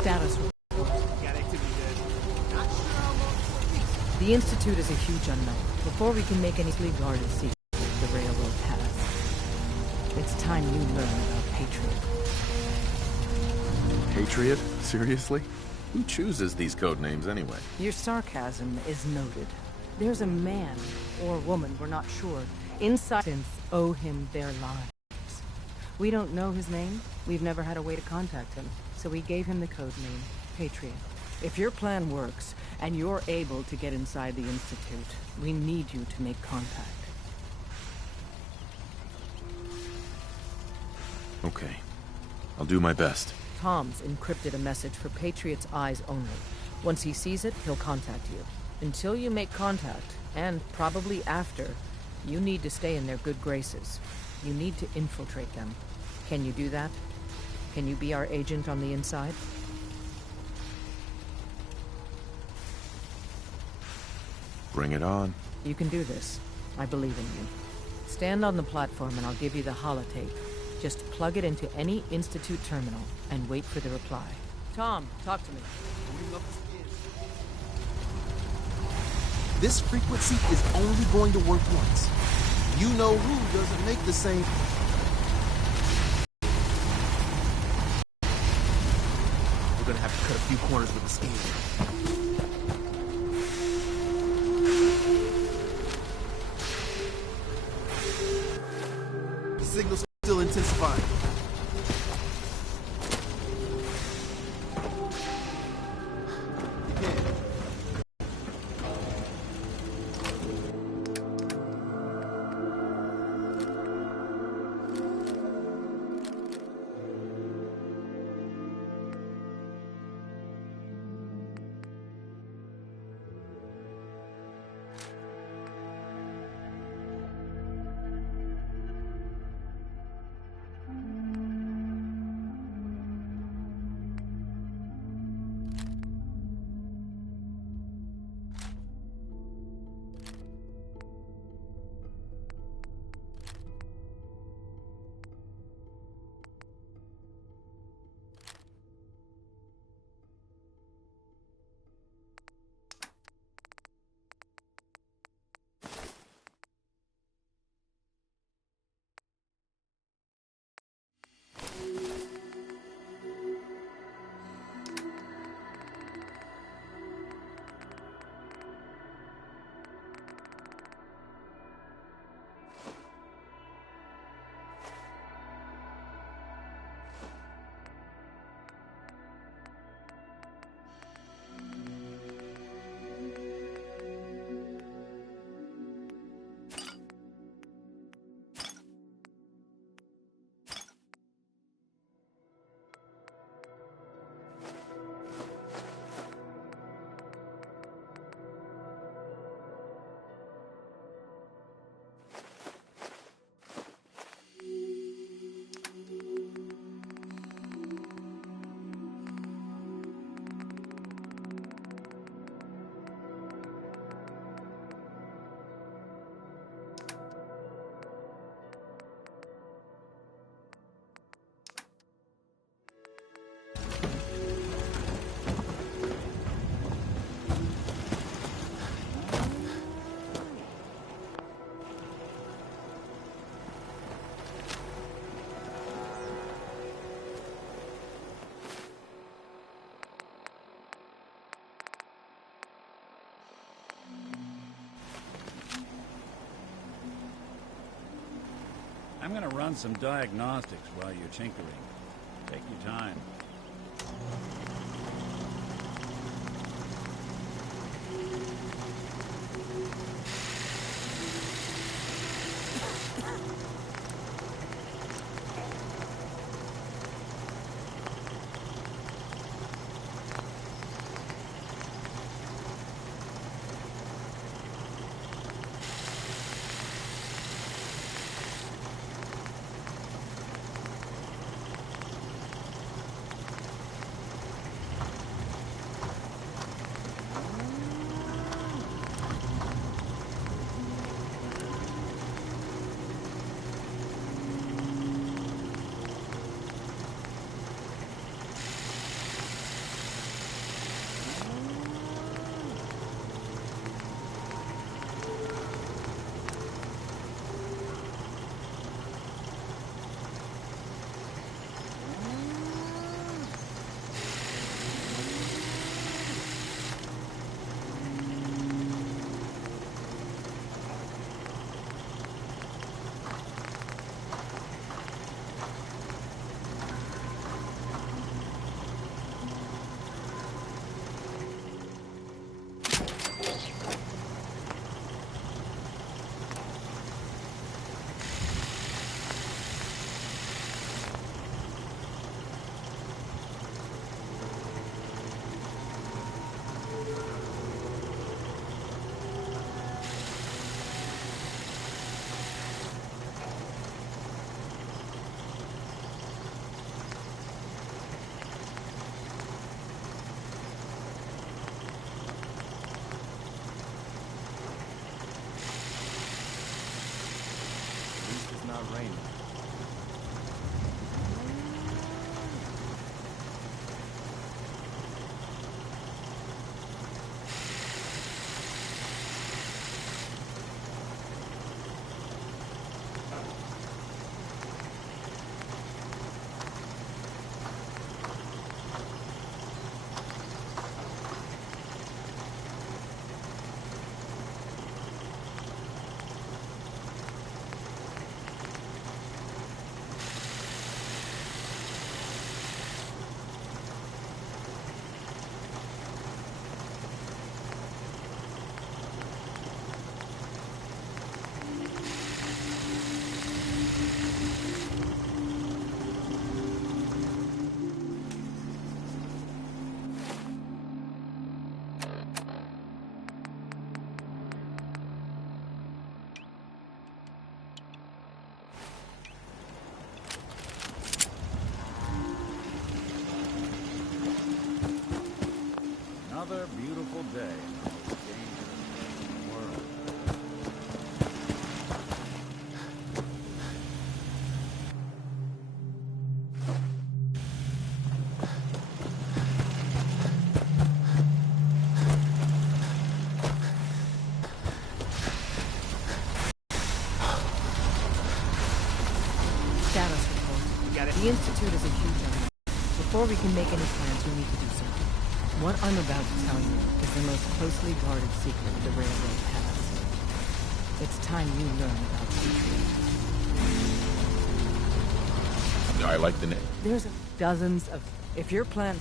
Status report. Got activity there. Not sure how long this will be. The Institute is a huge unknown. Before we can make any guarded secret, the railroad has. It's time you learn about Patriot. Patriot? Seriously? Who chooses these code names anyway? Your sarcasm is noted. There's a man, or woman, we're not sure, inside since owe him their lives. We don't know his name. We've never had a way to contact him, so we gave him the code name, Patriot. If your plan works, and you're able to get inside the Institute, we need you to make contact. Okay. I'll do my best. Tom's encrypted a message for Patriot's eyes only. Once he sees it, he'll contact you. Until you make contact, and probably after, you need to stay in their good graces. You need to infiltrate them. Can you do that? Can you be our agent on the inside? Bring it on. You can do this. I believe in you. Stand on the platform and I'll give you the holotape. Just plug it into any Institute terminal and wait for the reply. Tom, talk to me. Booting up the skin. This frequency is only going to work once. You know who doesn't make the same... We're gonna have to cut a few corners with the scan. The signal's still intensifying. You can. I'm gonna run some diagnostics while you're tinkering. Take your time. brain. Another beautiful day in the most dangerous place in the world. Status report. The Institute is a huge unknown. Before we can make any plans, we need to do something. What I'm about to tell you is the most closely guarded secret the Railroad has. It's time you learn about Patriot. I like the name. There's dozens of... If your plan...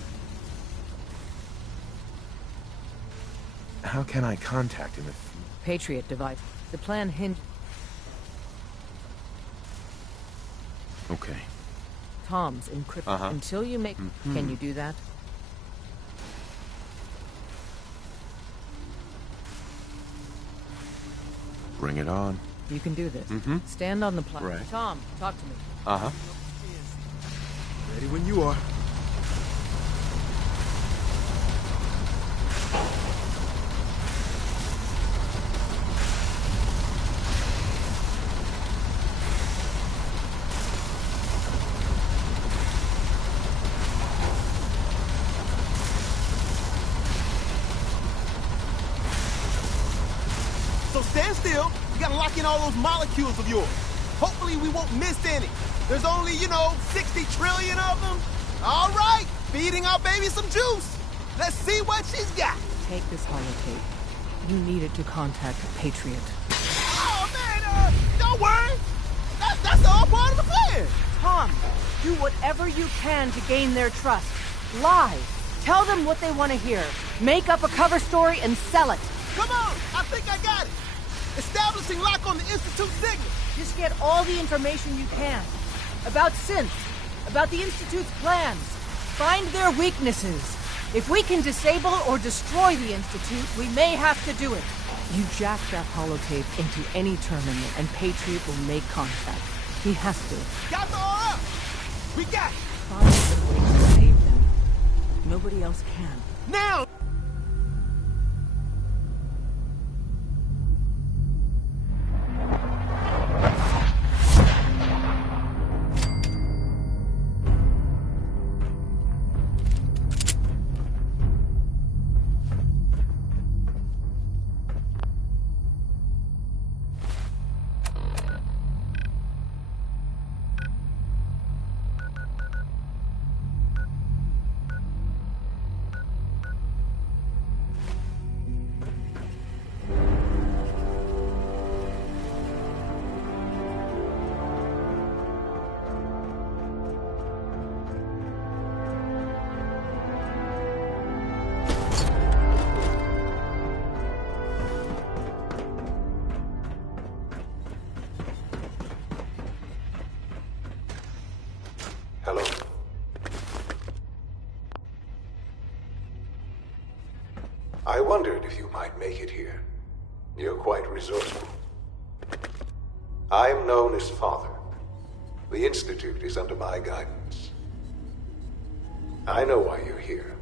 How can I contact him if... Patriot device. The plan hinges... Okay. Tom's encrypted. Until you make... Can you do that? Bring it on. You can do this. Stand on the platform. Right. Tom, talk to me. Uh-huh. Ready when you are. So stand still. You gotta lock in all those molecules of yours. Hopefully we won't miss any. There's only, 60 trillion of them. All right, feeding our baby some juice. Let's see what she's got. Take this holotape. You need it to contact Patriot. Oh, man, don't worry. That's all part of the plan. Tom, do whatever you can to gain their trust. Lie. Tell them what they want to hear. Make up a cover story and sell it. Come on, I think I got it. Establishing lock on the Institute signal. Just get all the information you can. About synths. About the Institute's plans. Find their weaknesses. If we can disable or destroy the Institute, we may have to do it. You jack that holotape into any terminal and Patriot will make contact. He has to. Got the all up. We got it. Find a way to save them. Nobody else can. Now. Hello. I wondered if you might make it here. You're quite resourceful. I'm known as Father. The Institute is under my guidance. I know why you're here.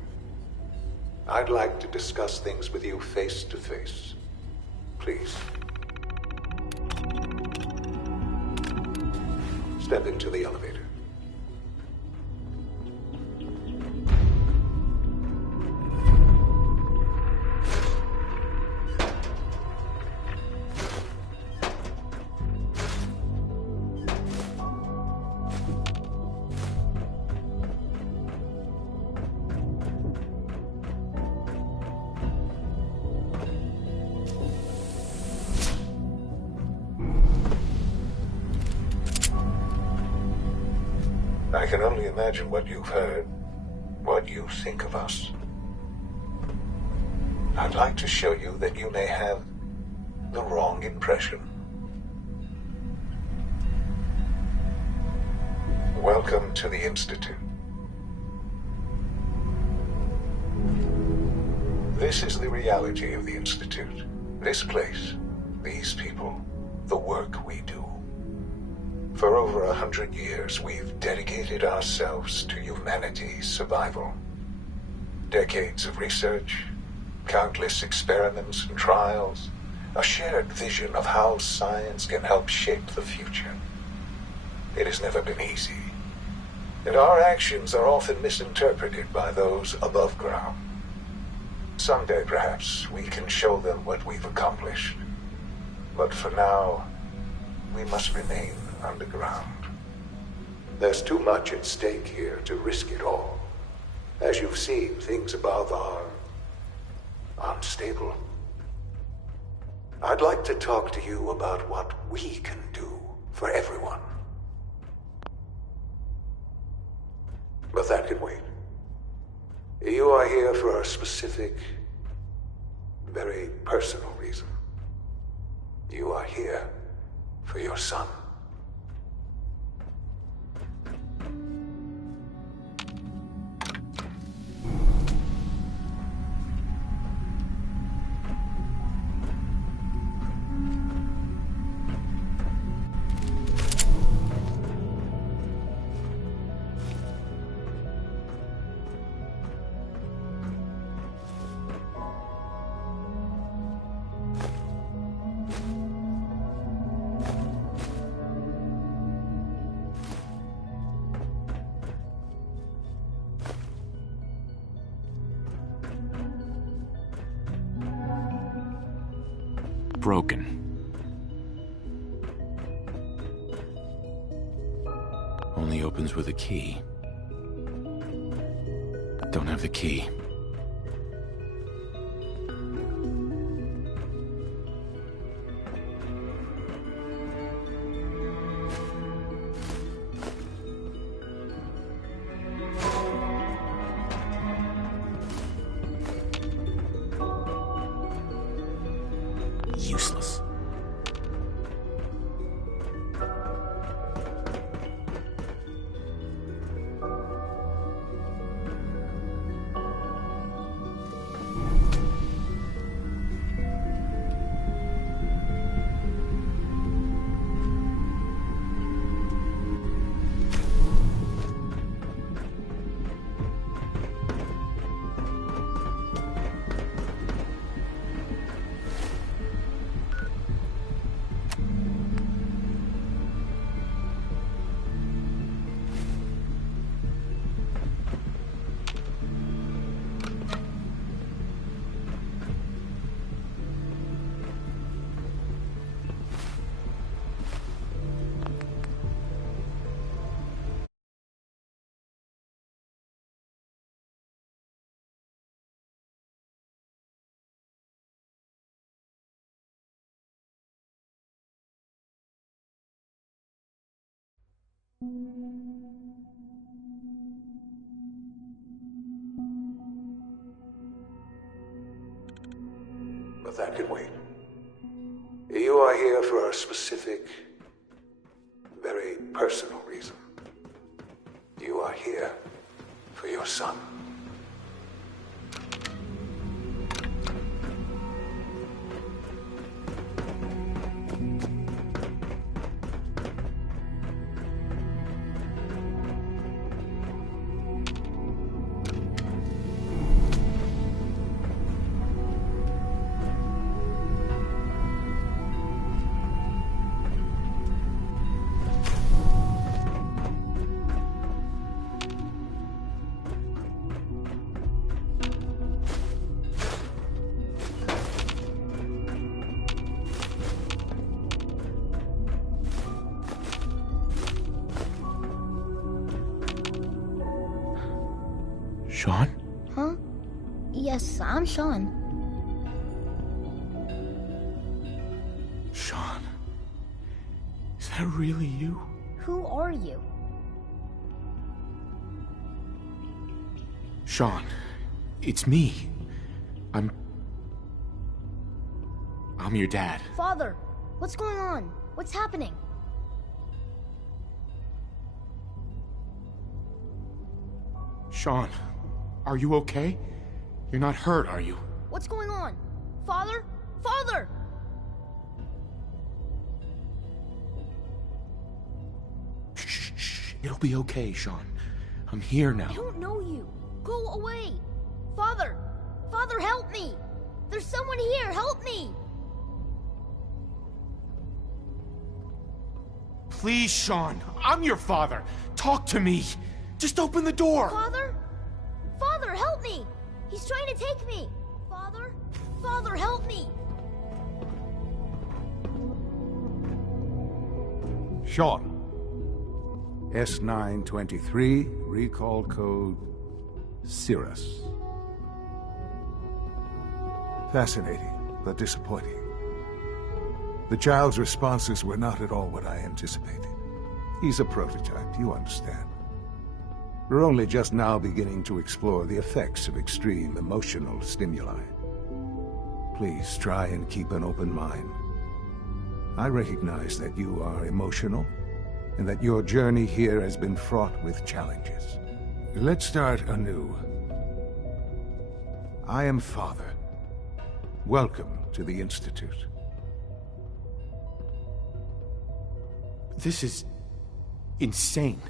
I'd like to discuss things with you face to face. Please. Step into the elevator. I can only imagine what you've heard, what you think of us. I'd like to show you that you may have the wrong impression. Welcome to the Institute. This is the reality of the Institute. This place, these people, the work we do. For over 100 years, we've dedicated ourselves to humanity's survival. Decades of research, countless experiments and trials, a shared vision of how science can help shape the future. It has never been easy, and our actions are often misinterpreted by those above ground. Someday, perhaps, we can show them what we've accomplished. But for now, we must remain underground. There's too much at stake here to risk it all. As you've seen, things above are unstable. I'd like to talk to you about what we can do for everyone. But that can wait. You are here for a specific, very personal reason. You are here for your son. Broken. Only opens with a key. Don't have the key. Useless. But that can wait. You are here for a specific, very personal reason. You are here for your son. Sean? Huh? Yes, I'm Sean. Sean? Is that really you? Who are you? Sean, it's me. I'm your dad. Father, what's going on? What's happening? Sean, are you okay? You're not hurt, are you? What's going on? Father? Father! Shh. It'll be okay, Sean. I'm here now. I don't know you. Go away. Father! Father, help me! There's someone here, help me! Please, Sean. I'm your father. Talk to me. Just open the door. Father? Father, help me! He's trying to take me! Father? Father, help me! Sean. S923, recall code Cirrus. Fascinating, but disappointing. The child's responses were not at all what I anticipated. He's a prototype, you understand. We're only just now beginning to explore the effects of extreme emotional stimuli. Please try and keep an open mind. I recognize that you are emotional, and that your journey here has been fraught with challenges. Let's start anew. I am Father. Welcome to the Institute. This is insane.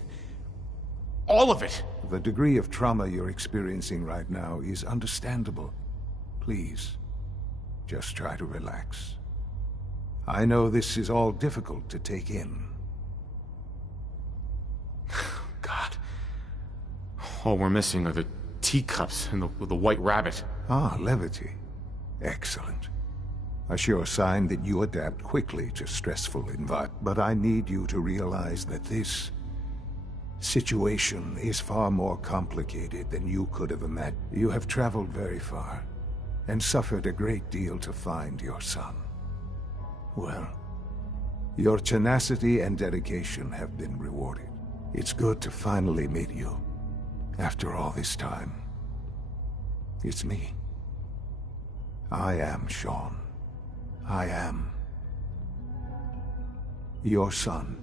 All of it. The degree of trauma you're experiencing right now is understandable. Please, just try to relax. I know this is all difficult to take in. God. All we're missing are the teacups and the white rabbit. Ah, levity. Excellent. A sure sign that you adapt quickly to stressful environments. But I need you to realize that this situation is far more complicated than you could have imagined. You have traveled very far, and suffered a great deal to find your son. Well, your tenacity and dedication have been rewarded. It's good to finally meet you, after all this time. It's me. I am Sean. I am your son.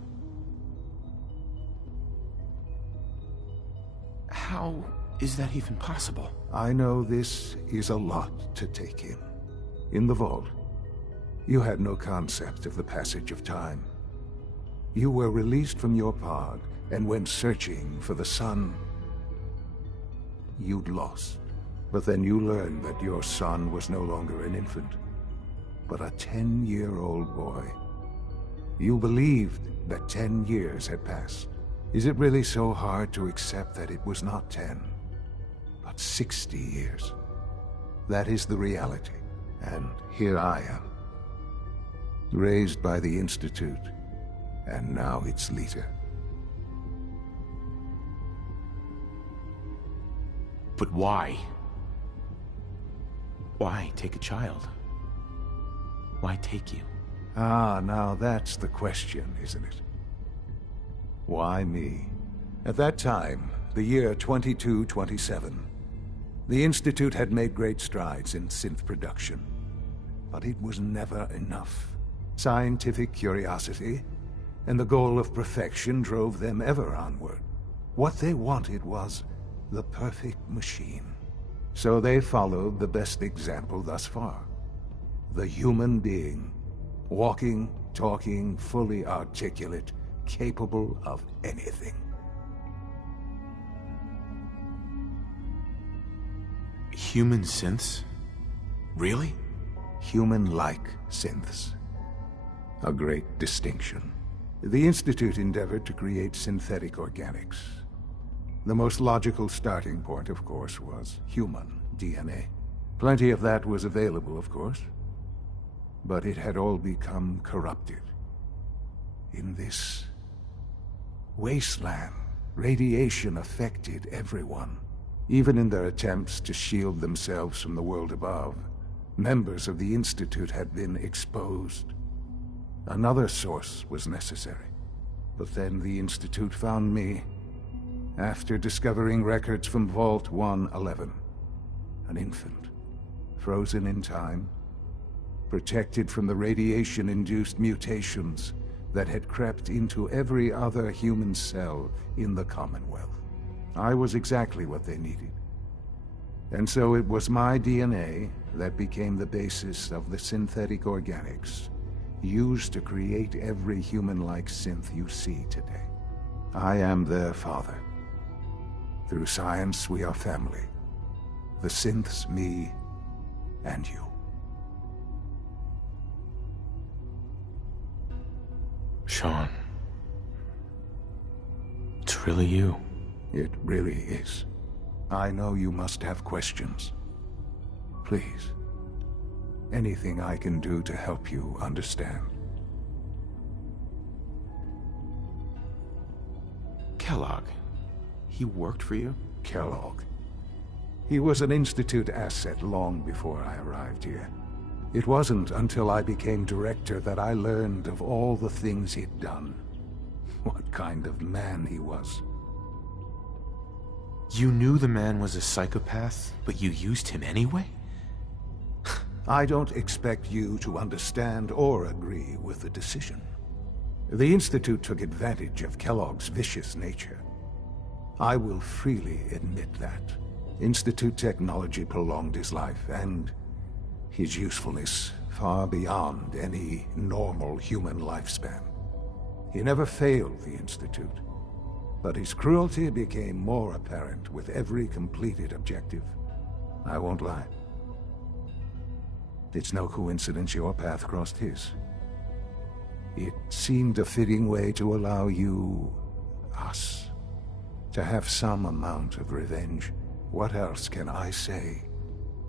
How is that even possible? I know this is a lot to take in. In the vault, you had no concept of the passage of time. You were released from your pod and went searching for the son you'd lost. But then you learned that your son was no longer an infant, but a 10-year-old boy. You believed that 10 years had passed. Is it really so hard to accept that it was not 10, but 60 years? That is the reality, and here I am. Raised by the Institute, and now its leader. But why? Why take a child? Why take you? Ah, now that's the question, isn't it? Why me? At that time, the year 2227, the Institute had made great strides in synth production. But it was never enough. Scientific curiosity and the goal of perfection drove them ever onward. What they wanted was the perfect machine. So they followed the best example thus far. The human being. Walking, talking, fully articulate, capable of anything. Human synths? Really? Human-like synths. A great distinction. The Institute endeavored to create synthetic organics. The most logical starting point, of course, was human DNA. Plenty of that was available, of course. But it had all become corrupted. In this wasteland, radiation affected everyone. Even in their attempts to shield themselves from the world above, members of the Institute had been exposed. Another source was necessary. But then the Institute found me after discovering records from Vault 111. An infant, frozen in time, protected from the radiation-induced mutations that had crept into every other human cell in the Commonwealth. I was exactly what they needed. And so it was my DNA that became the basis of the synthetic organics used to create every human-like synth you see today. I am their father. Through science, we are family. The synths, me, and you. Sean. It's really you. It really is. I know you must have questions. Please. Anything I can do to help you understand. Kellogg. He worked for you? Kellogg. He was an Institute asset long before I arrived here. It wasn't until I became director that I learned of all the things he'd done. What kind of man he was. You knew the man was a psychopath, but you used him anyway? I don't expect you to understand or agree with the decision. The Institute took advantage of Kellogg's vicious nature. I will freely admit that. Institute technology prolonged his life, and his usefulness far beyond any normal human lifespan. He never failed the Institute, but his cruelty became more apparent with every completed objective. I won't lie. It's no coincidence your path crossed his. It seemed a fitting way to allow you, us, to have some amount of revenge. What else can I say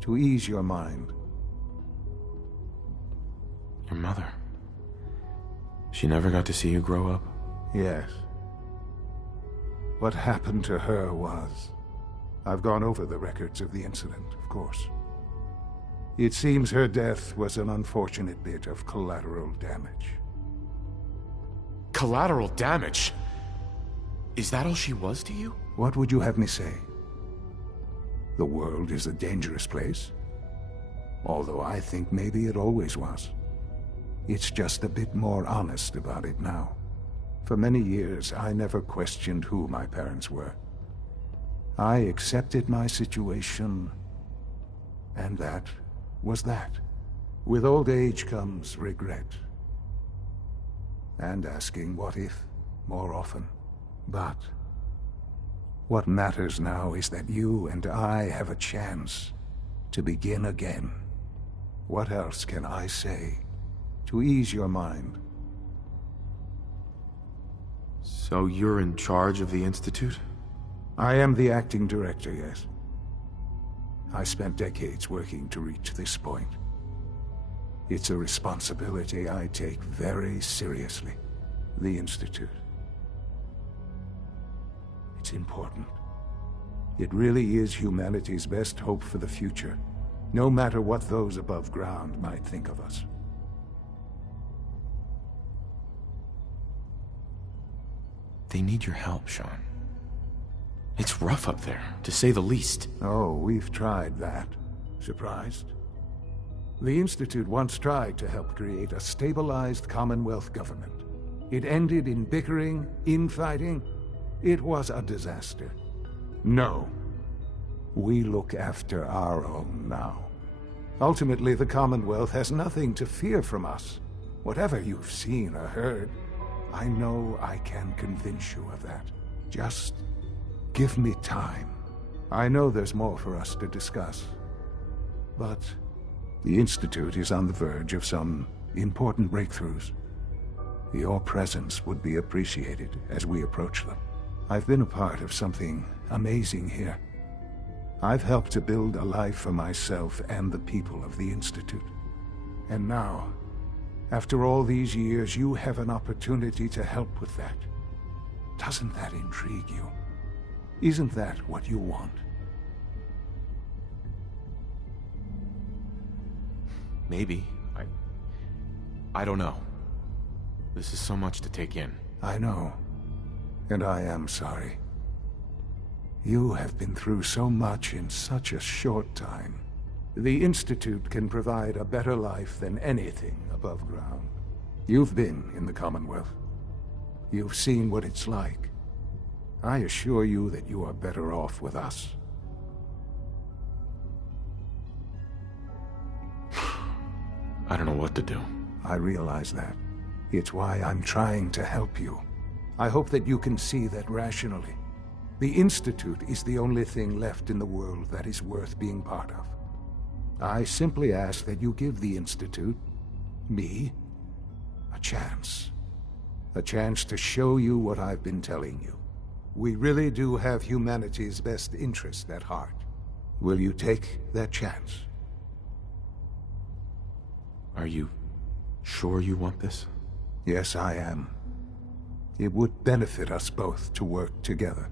to ease your mind? Your mother. She never got to see you grow up? Yes. What happened to her was... I've gone over the records of the incident, of course. It seems her death was an unfortunate bit of collateral damage. Collateral damage? Is that all she was to you? What would you have me say? The world is a dangerous place? Although I think maybe it always was. It's just a bit more honest about it now. For many years, I never questioned who my parents were. I accepted my situation, and that was that. With old age comes regret. And asking what if more often. But what matters now is that you and I have a chance to begin again. What else can I say to ease your mind? So you're in charge of the Institute? I am the acting director, yes. I spent decades working to reach this point. It's a responsibility I take very seriously. The Institute. It's important. It really is humanity's best hope for the future, no matter what those above ground might think of us. They need your help, Sean. It's rough up there, to say the least. Oh, we've tried that. Surprised? The Institute once tried to help create a stabilized Commonwealth government. It ended in bickering, infighting. It was a disaster. No. We look after our own now. Ultimately, the Commonwealth has nothing to fear from us. Whatever you've seen or heard, I know I can convince you of that. Just give me time. I know there's more for us to discuss. But the Institute is on the verge of some important breakthroughs. Your presence would be appreciated as we approach them. I've been a part of something amazing here. I've helped to build a life for myself and the people of the Institute. And now, after all these years, you have an opportunity to help with that. Doesn't that intrigue you? Isn't that what you want? Maybe. I don't know. This is so much to take in. I know. And I am sorry. You have been through so much in such a short time. The Institute can provide a better life than anything above ground. You've been in the Commonwealth. You've seen what it's like. I assure you that you are better off with us. I don't know what to do. I realize that. It's why I'm trying to help you. I hope that you can see that rationally. The Institute is the only thing left in the world that is worth being part of. I simply ask that you give the Institute, me, a chance. A chance to show you what I've been telling you. We really do have humanity's best interest at heart. Will you take that chance? Are you sure you want this? Yes, I am. It would benefit us both to work together.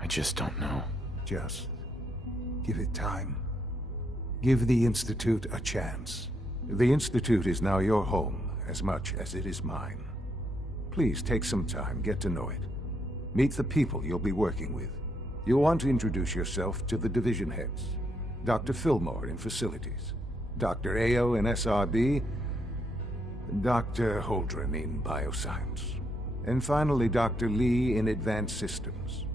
I just don't know. Just give it time. Give the Institute a chance. The Institute is now your home as much as it is mine. Please take some time, get to know it. Meet the people you'll be working with. You'll want to introduce yourself to the division heads. Dr. Fillmore in Facilities, Dr. Ao in SRB, Dr. Holdren in Bioscience, and finally Dr. Lee in Advanced Systems.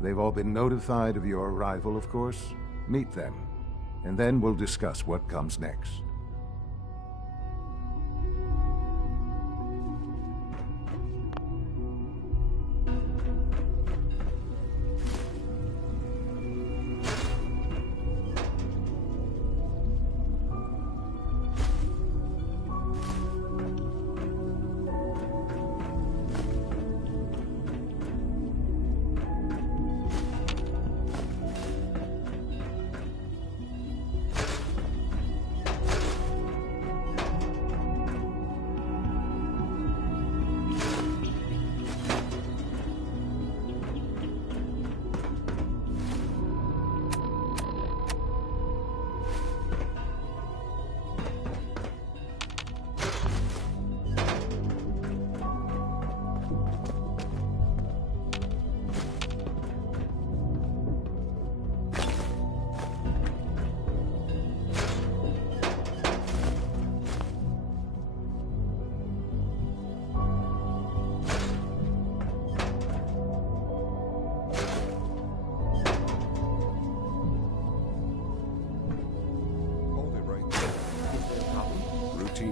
They've all been notified of your arrival, of course. Meet them, and then we'll discuss what comes next.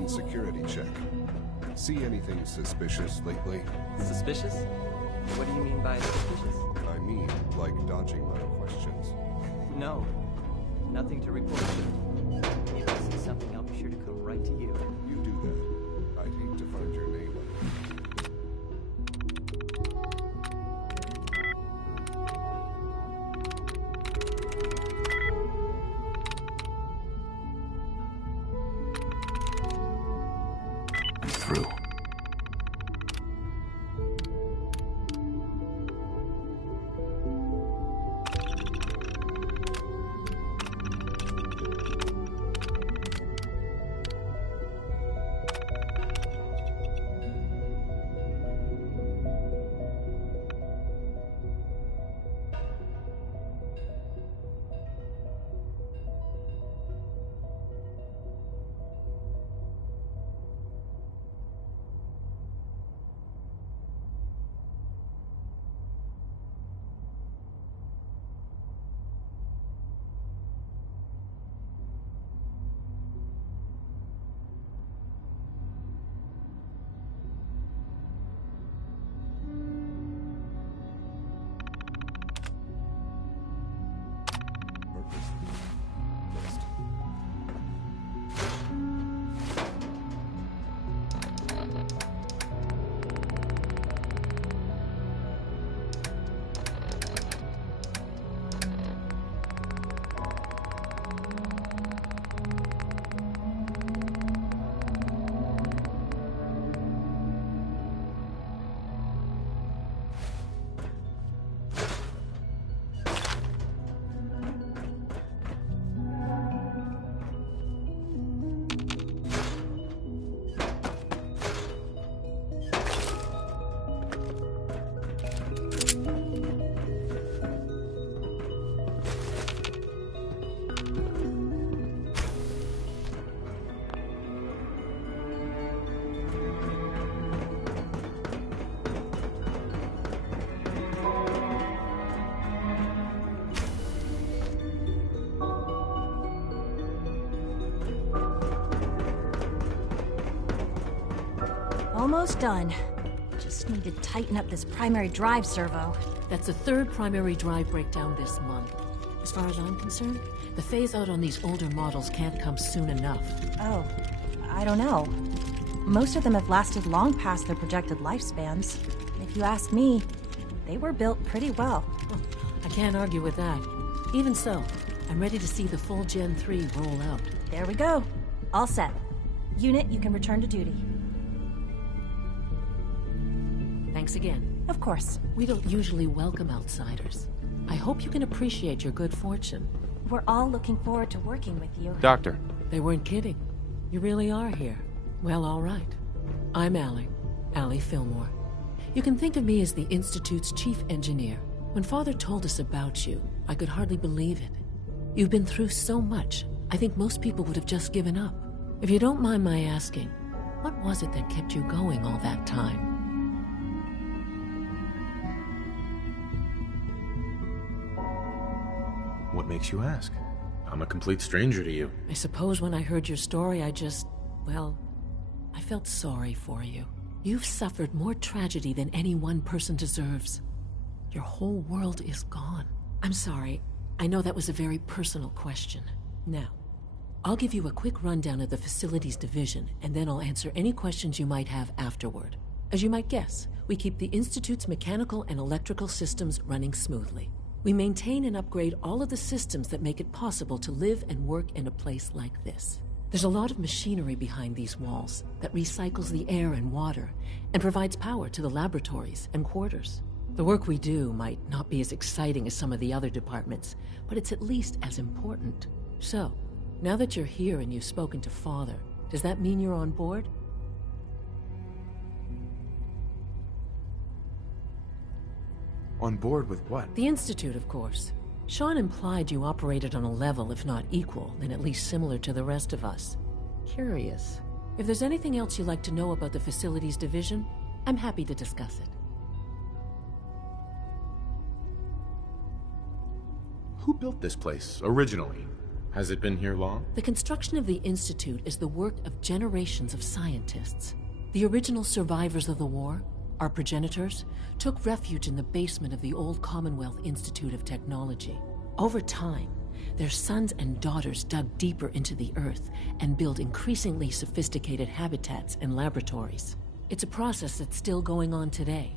Security check. See anything suspicious lately? Suspicious? What do you mean by suspicious? I mean, like dodging my questions. No. Nothing to report. If I see something, I'll be sure to come right to you. You do that. I'd hate to find your name on Through. Almost done. Just need to tighten up this primary drive servo. That's the third primary drive breakdown this month. As far as I'm concerned, the phase-out on these older models can't come soon enough. Oh, I don't know. Most of them have lasted long past their projected lifespans. If you ask me, they were built pretty well. I can't argue with that. Even so, I'm ready to see the full Gen 3 roll out. There we go. All set. Unit, you can return to duty. Thanks again. Of course. We don't usually welcome outsiders. I hope you can appreciate your good fortune. We're all looking forward to working with you. Doctor. They weren't kidding. You really are here. Well, all right. I'm Allie Fillmore. You can think of me as the Institute's chief engineer. When Father told us about you, I could hardly believe it. You've been through so much, I think most people would have just given up. If you don't mind my asking, what was it that kept you going all that time? What makes you ask? I'm a complete stranger to you. I suppose when I heard your story, I felt sorry for you. You've suffered more tragedy than any one person deserves. Your whole world is gone. I'm sorry. I know that was a very personal question. Now, I'll give you a quick rundown of the Facilities Division, and then I'll answer any questions you might have afterward. As you might guess, we keep the Institute's mechanical and electrical systems running smoothly. We maintain and upgrade all of the systems that make it possible to live and work in a place like this. There's a lot of machinery behind these walls that recycles the air and water and provides power to the laboratories and quarters. The work we do might not be as exciting as some of the other departments, but it's at least as important. So, now that you're here and you've spoken to Father, does that mean you're on board? On board with what? The Institute, of course. Sean implied you operated on a level, if not equal, then at least similar to the rest of us. Curious. If there's anything else you'd like to know about the Facilities Division, I'm happy to discuss it. Who built this place, originally? Has it been here long? The construction of the Institute is the work of generations of scientists. The original survivors of the war, our progenitors, took refuge in the basement of the old Commonwealth Institute of Technology. Over time, their sons and daughters dug deeper into the earth and built increasingly sophisticated habitats and laboratories. It's a process that's still going on today.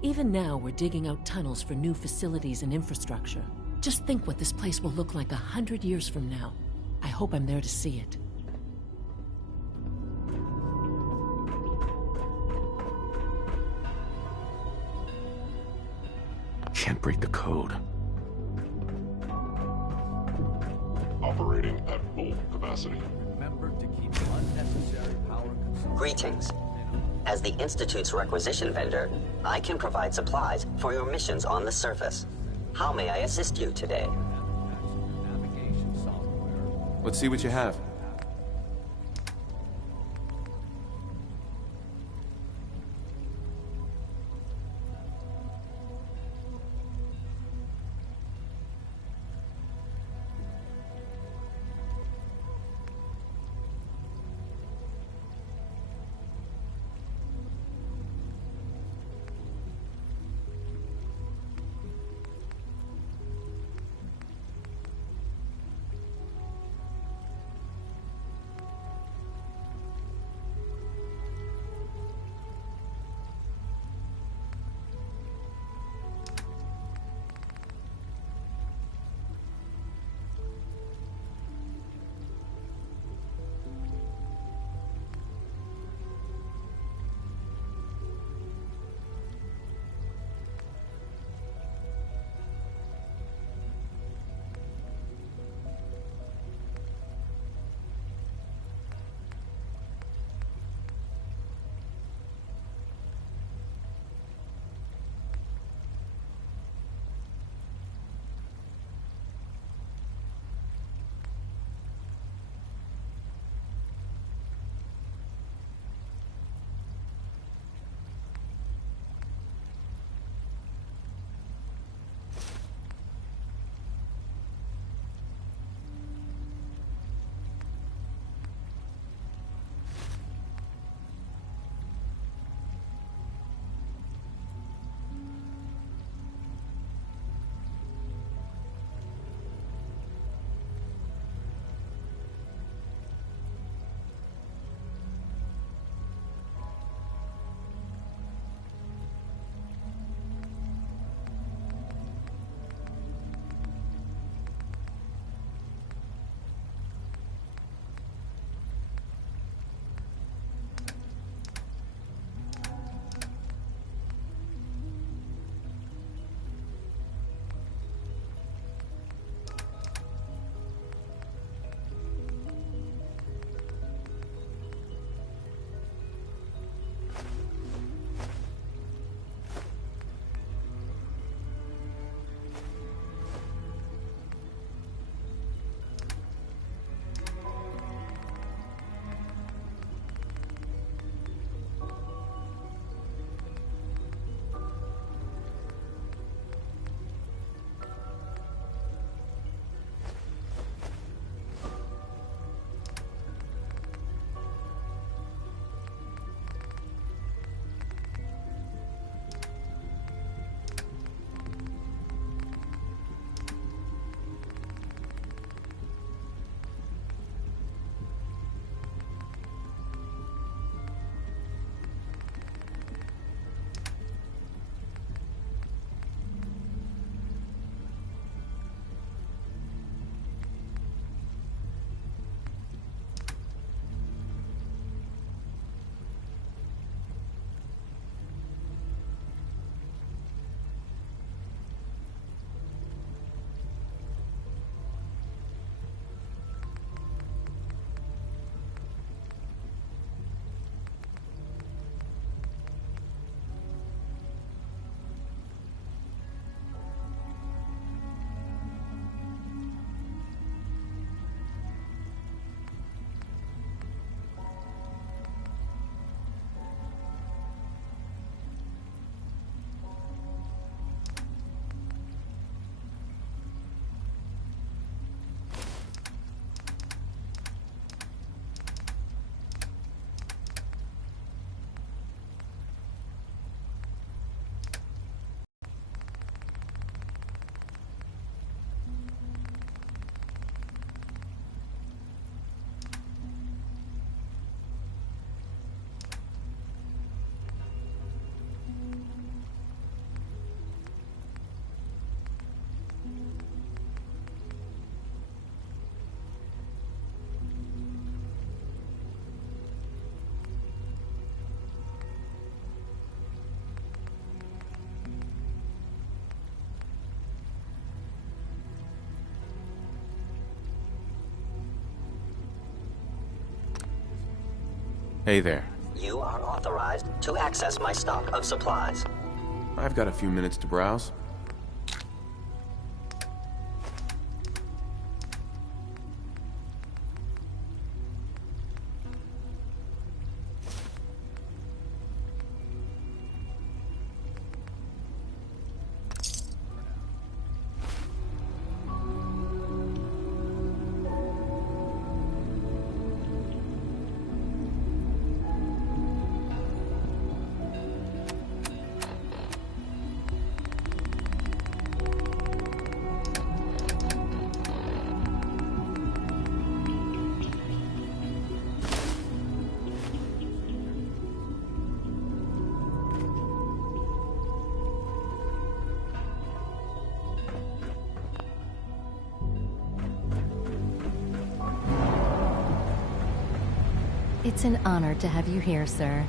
Even now, we're digging out tunnels for new facilities and infrastructure. Just think what this place will look like 100 years from now. I hope I'm there to see it. Can't break the code. Operating at full capacity. Remember to keep unnecessary power consumption. Greetings. As the Institute's requisition vendor, I can provide supplies for your missions on the surface. How may I assist you today? Navigation software. Let's see what you have. Hey there. You are authorized to access my stock of supplies. I've got a few minutes to browse. It's an honor to have you here, sir.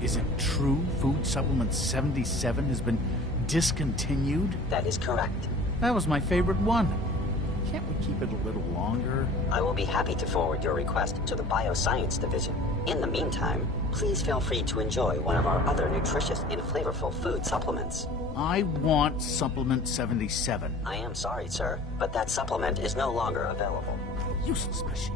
Is it true Food Supplement 77 has been discontinued? That is correct. That was my favorite one. Can't we keep it a little longer? I will be happy to forward your request to the Bioscience Division. In the meantime, please feel free to enjoy one of our other nutritious and flavorful food supplements. I want Supplement 77. I am sorry, sir, but that supplement is no longer available. Useless machine.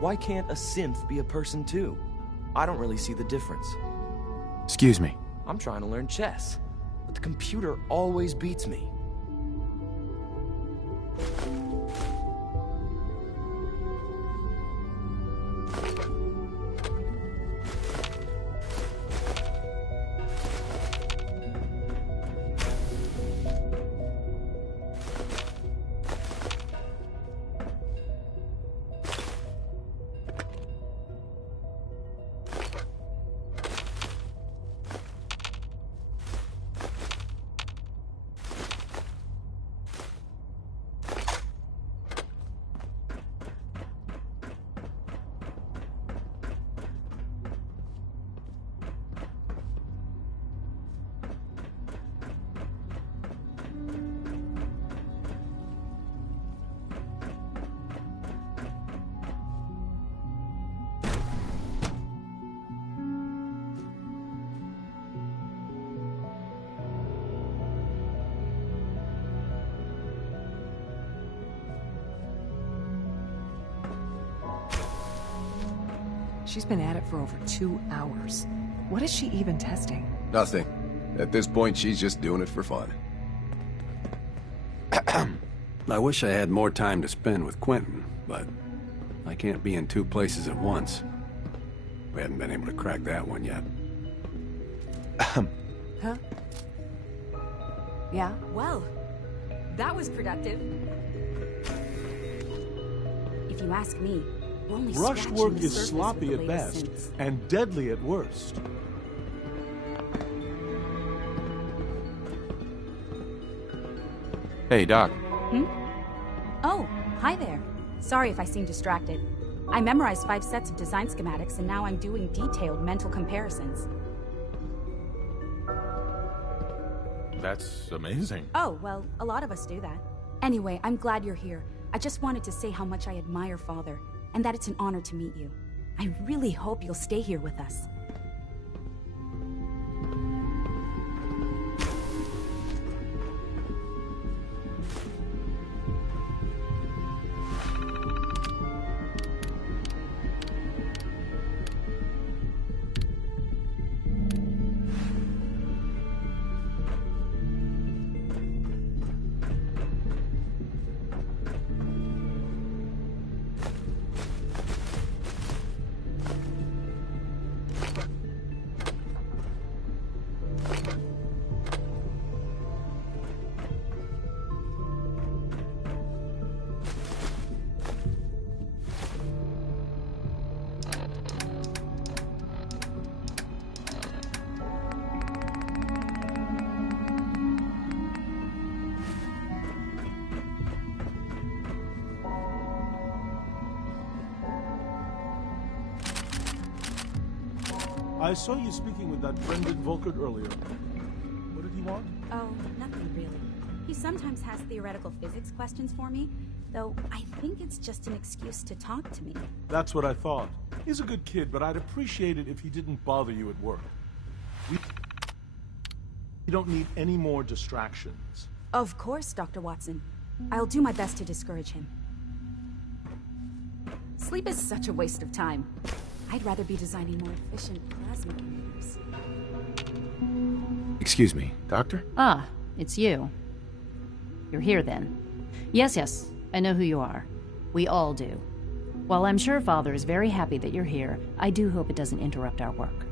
Why can't a synth be a person too? I don't really see the difference. Excuse me. I'm trying to learn chess, but the computer always beats me. She's been at it for over 2 hours. What is she even testing? Nothing. At this point, she's just doing it for fun. I wish I had more time to spend with Quentin, but I can't be in 2 places at once. We haven't been able to crack that one yet. Huh? Yeah? Well, that was productive. If you ask me, we're only Rushed scratching work the is surface sloppy with at the latest best synths. and deadly at worst. Hey, Doc. Oh, hi there. Sorry if I seem distracted. I memorized 5 sets of design schematics and now I'm doing detailed mental comparisons. That's amazing. Oh, well, a lot of us do that. Anyway, I'm glad you're here. I just wanted to say how much I admire Father, and that it's an honor to meet you. I really hope you'll stay here with us. I saw you speaking with that Brendan Volkert earlier. What did he want? Oh, nothing really. He sometimes has theoretical physics questions for me, though I think it's just an excuse to talk to me. That's what I thought. He's a good kid, but I'd appreciate it if he didn't bother you at work. We don't need any more distractions. Of course, Dr. Watson. I'll do my best to discourage him. Sleep is such a waste of time. I'd rather be designing more efficient plasma emitters. Excuse me, Doctor? Ah, it's you. You're here then. Yes, I know who you are. We all do. While I'm sure Father is very happy that you're here, I do hope it doesn't interrupt our work.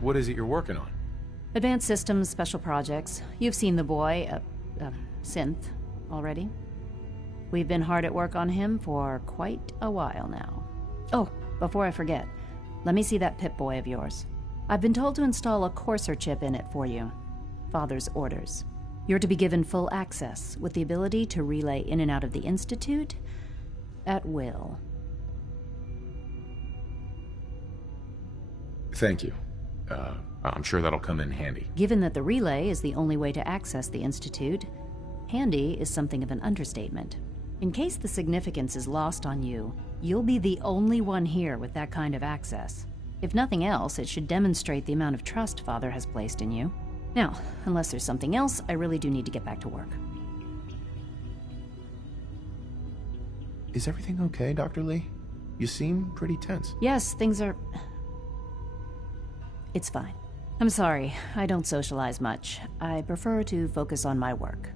What is it you're working on? Advanced Systems, Special Projects. You've seen the boy, Synth, already. We've been hard at work on him for quite a while now. Oh, before I forget, let me see that Pip-Boy of yours. I've been told to install a Courser chip in it for you. Father's orders. You're to be given full access, with the ability to relay in and out of the Institute at will. Thank you. I'm sure that'll come in handy. Given that the relay is the only way to access the Institute, handy is something of an understatement. In case the significance is lost on you, you'll be the only one here with that kind of access. If nothing else, it should demonstrate the amount of trust Father has placed in you. Now, unless there's something else, I really do need to get back to work. Is everything okay, Dr. Lee? You seem pretty tense. Yes, things are... It's fine. I'm sorry, I don't socialize much. I prefer to focus on my work.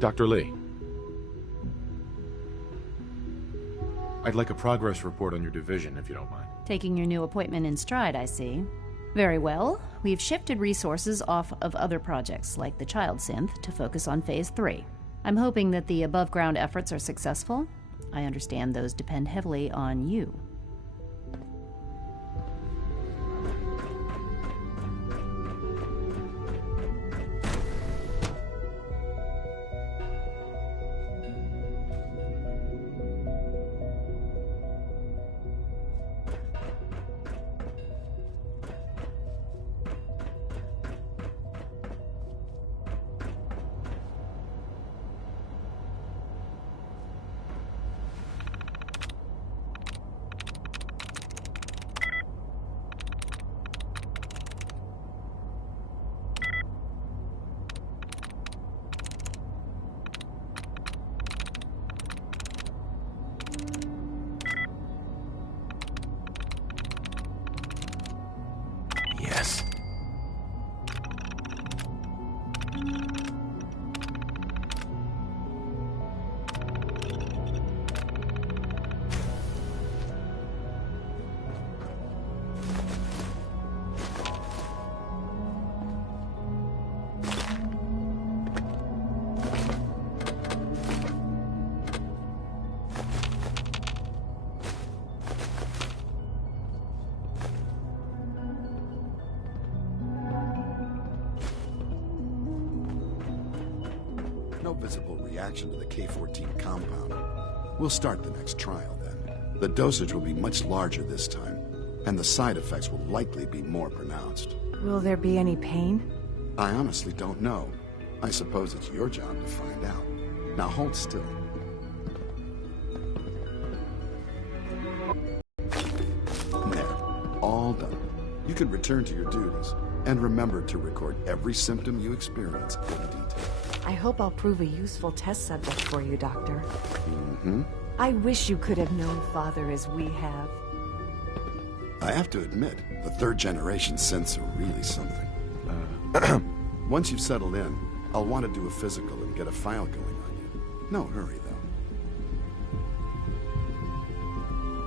Dr. Lee. I'd like a progress report on your division, if you don't mind. Taking your new appointment in stride, I see. Very well. We've shifted resources off of other projects, like the Child Synth, to focus on Phase 3. I'm hoping that the above-ground efforts are successful. I understand those depend heavily on you. Yes. No visible reaction to the K-14 compound. We'll start the next trial then. The dosage will be much larger this time, and the side effects will likely be more pronounced. Will there be any pain? I honestly don't know. I suppose it's your job to find out. Now hold still. There. All done. You can return to your duties. And remember to record every symptom you experience in detail. I hope I'll prove a useful test subject for you, Doctor. Mm-hmm. I wish you could have known Father as we have. I have to admit, the third-generation synths are really something. Once you've settled in, I'll want to do a physical and get a file going on you. No hurry, though.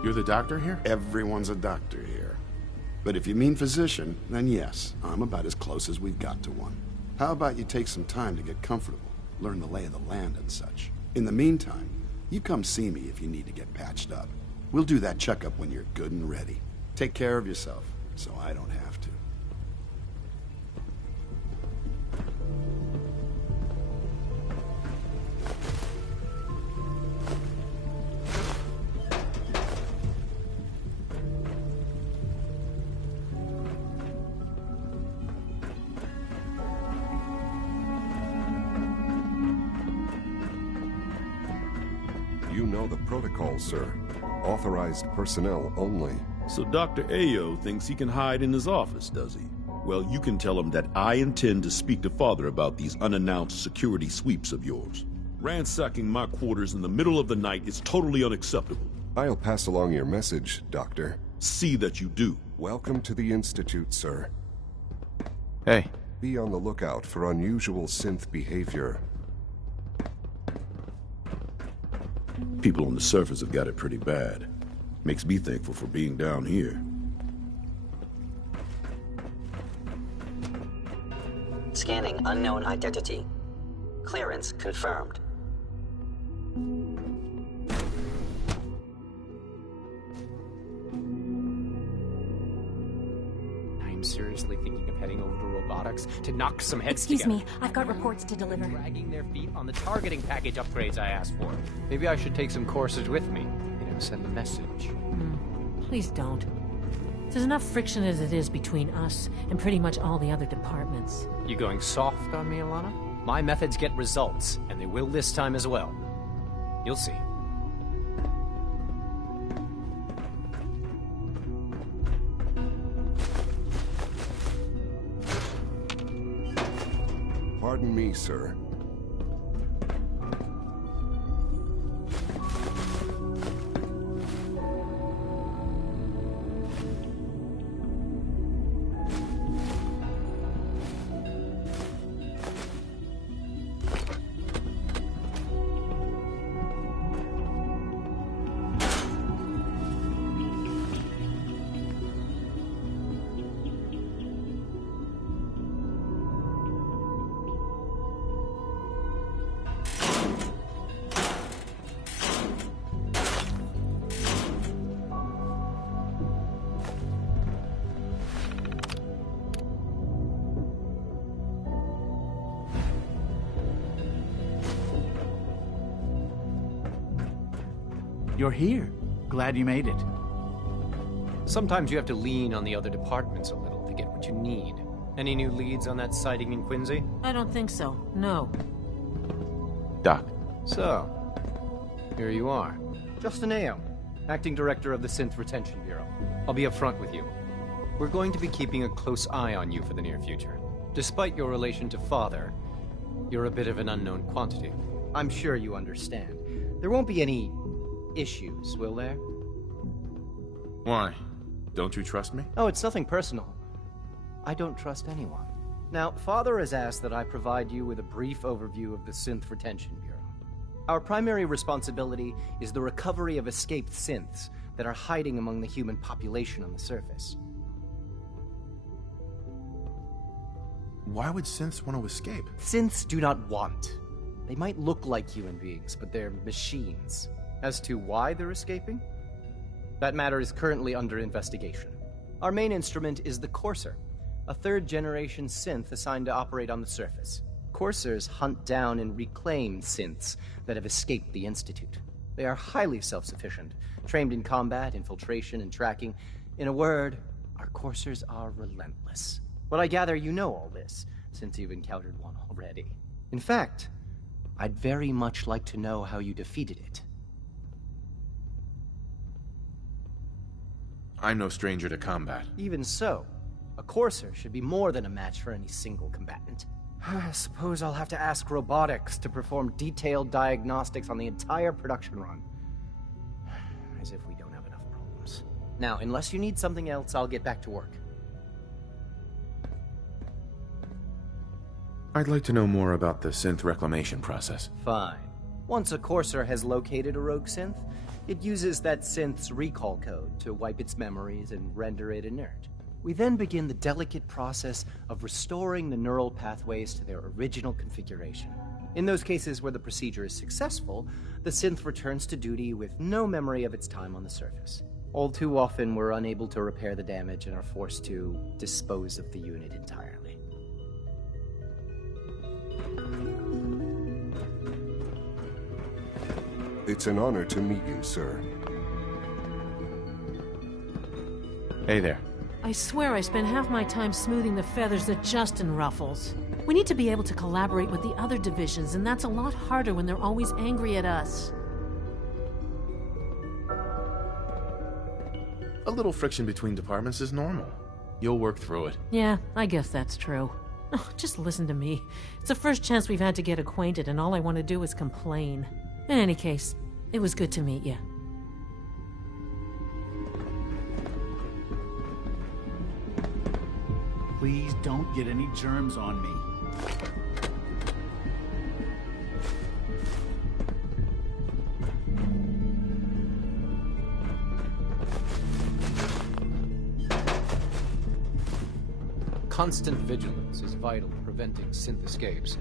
You're the doctor here? Everyone's a doctor here. But if you mean physician, then yes, I'm about as close as we've got to one. How about you take some time to get comfortable, learn the lay of the land and such? In the meantime, you come see me if you need to get patched up. We'll do that checkup when you're good and ready. Take care of yourself, so I don't have to. You know the protocol, sir. Authorized personnel only. So Dr. Ayo thinks he can hide in his office, does he? Well, you can tell him that I intend to speak to Father about these unannounced security sweeps of yours. Ransacking my quarters in the middle of the night is totally unacceptable. I'll pass along your message, Doctor. See that you do. Welcome to the Institute, sir. Hey. Be on the lookout for unusual synth behavior. People on the surface have got it pretty bad. Makes me thankful for being down here. Scanning unknown identity. Clearance confirmed. I'm seriously thinking of heading over to robotics to knock some heads Excuse together. me, I've got reports to deliver. Dragging their feet on the targeting package upgrades I asked for. Maybe I should take some courses with me. You know, send a message. Please don't. There's enough friction as it is between us and pretty much all the other departments. You going soft on me, Alana? My methods get results, and they will this time as well. You'll see. Pardon me, sir. You're here. Glad you made it. Sometimes you have to lean on the other departments a little to get what you need. Any new leads on that sighting in Quincy? I don't think so. No. Doc. So, here you are. Justin Ayo, Acting Director of the Synth Retention Bureau. I'll be upfront with you. We're going to be keeping a close eye on you for the near future. Despite your relation to Father, you're a bit of an unknown quantity. I'm sure you understand. There won't be any issues, will there? Why? Don't you trust me? Oh, it's nothing personal. I don't trust anyone. Now, Father has asked that I provide you with a brief overview of the Synth Retention Bureau. Our primary responsibility is the recovery of escaped synths that are hiding among the human population on the surface. Why would synths want to escape? Synths do not want. They might look like human beings, but they're machines. As to why they're escaping? That matter is currently under investigation. Our main instrument is the Courser, a third-generation synth assigned to operate on the surface. Coursers hunt down and reclaim synths that have escaped the Institute. They are highly self-sufficient, trained in combat, infiltration, and tracking. In a word, our Coursers are relentless. But I gather you know all this, since you've encountered one already. In fact, I'd very much like to know how you defeated it. I'm no stranger to combat. Even so, a Courser should be more than a match for any single combatant. I suppose I'll have to ask robotics to perform detailed diagnostics on the entire production run. As if we don't have enough problems. Now, unless you need something else, I'll get back to work. I'd like to know more about the synth reclamation process. Fine. Once a Courser has located a rogue synth, it uses that synth's recall code to wipe its memories and render it inert. We then begin the delicate process of restoring the neural pathways to their original configuration. In those cases where the procedure is successful, the synth returns to duty with no memory of its time on the surface. All too often, we're unable to repair the damage and are forced to dispose of the unit entirely. It's an honor to meet you, sir. Hey there. I swear I spend half my time smoothing the feathers that Justin ruffles. We need to be able to collaborate with the other divisions, and that's a lot harder when they're always angry at us. A little friction between departments is normal. You'll work through it. Yeah, I guess that's true. Oh, just listen to me. It's the first chance we've had to get acquainted, and all I want to do is complain. In any case, it was good to meet you. Please don't get any germs on me. Constant vigilance is vital in preventing synth escapes.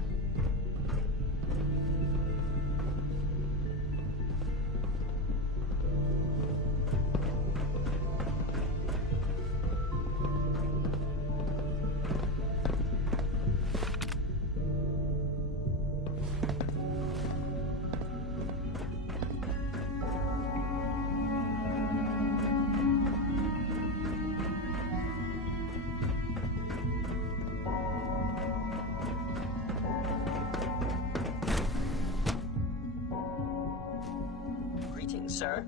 Sir?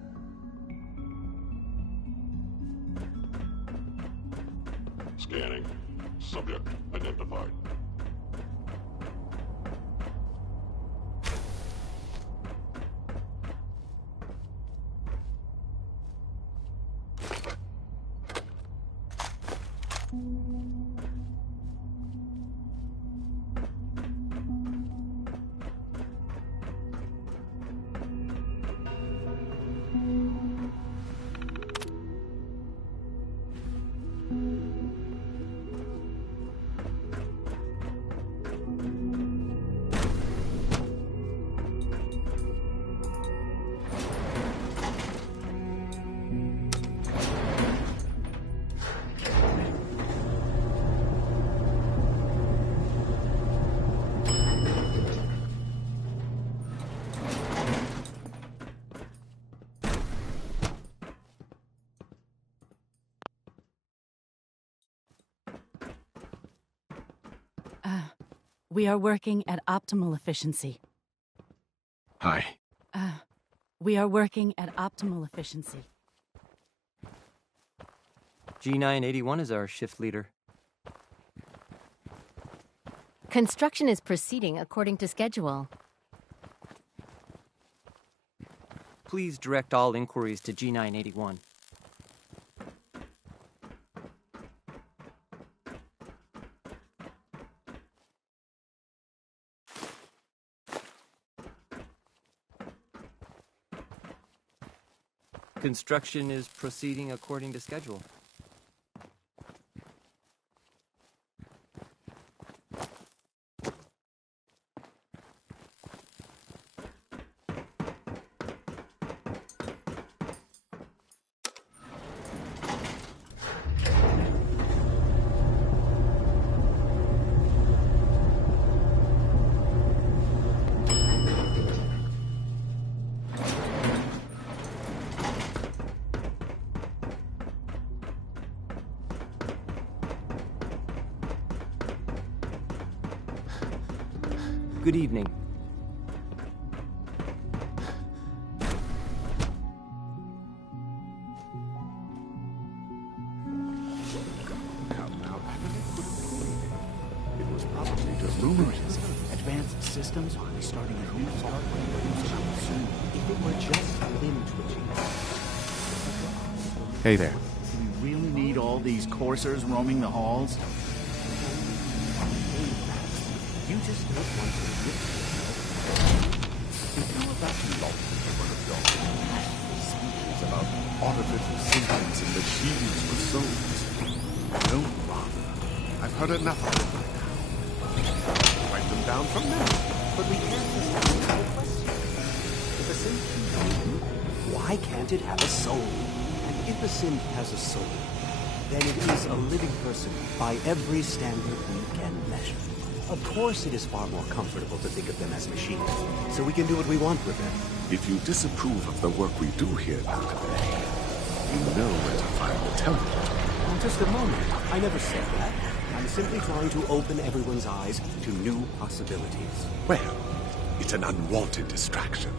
Scanning. Subject identified. We are working at optimal efficiency. Hi. We are working at optimal efficiency. G981 is our shift leader. Construction is proceeding according to schedule. Please direct all inquiries to G981. Construction is proceeding according to schedule. Good evening. It was probably just Rumors. Advanced systems are starting a new software soon. If it were just limb twitching. Hey there. Do we really need all these coursers roaming the halls? You just don't want to admit if you were about to launch one of your passionate speeches about artificial sentience and machines for souls. No, Father. I've heard enough of it by now. Write them down from memory. But we can't just answer the question. If a synth can dream, why can't it have a soul? And if a synth has a soul, then it is a living person by every standard we can measure. Of course it is far more comfortable to think of them as machines, so we can do what we want with them. If you disapprove of the work we do here, Dr. Gray, you know where to find the temple. Just a moment. I never said that. I'm simply trying to open everyone's eyes to new possibilities. Well, it's an unwanted distraction.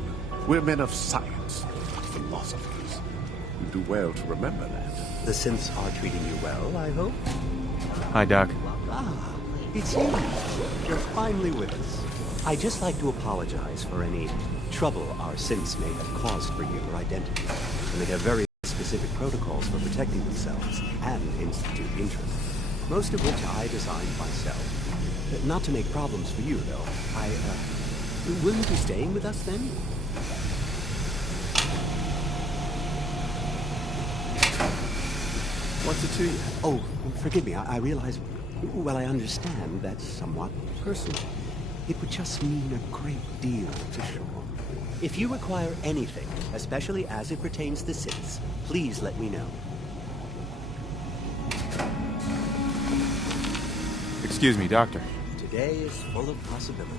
We're men of science, not philosophers. You do well to remember that. The synths are treating you well, I hope? Hi, Doc. Ah, it's you. You're finally with us. I'd just like to apologize for any trouble our synths may have caused for your identity. And they have very specific protocols for protecting themselves and Institute interests, most of which I designed myself. Not to make problems for you, though. Will you be staying with us then? What's it to you? Oh, forgive me. I realize... Well, I understand that's somewhat personal. It would just mean a great deal to Shaun. If you require anything, especially as it pertains to synths, please let me know. Excuse me, Doctor. Today is full of possibilities.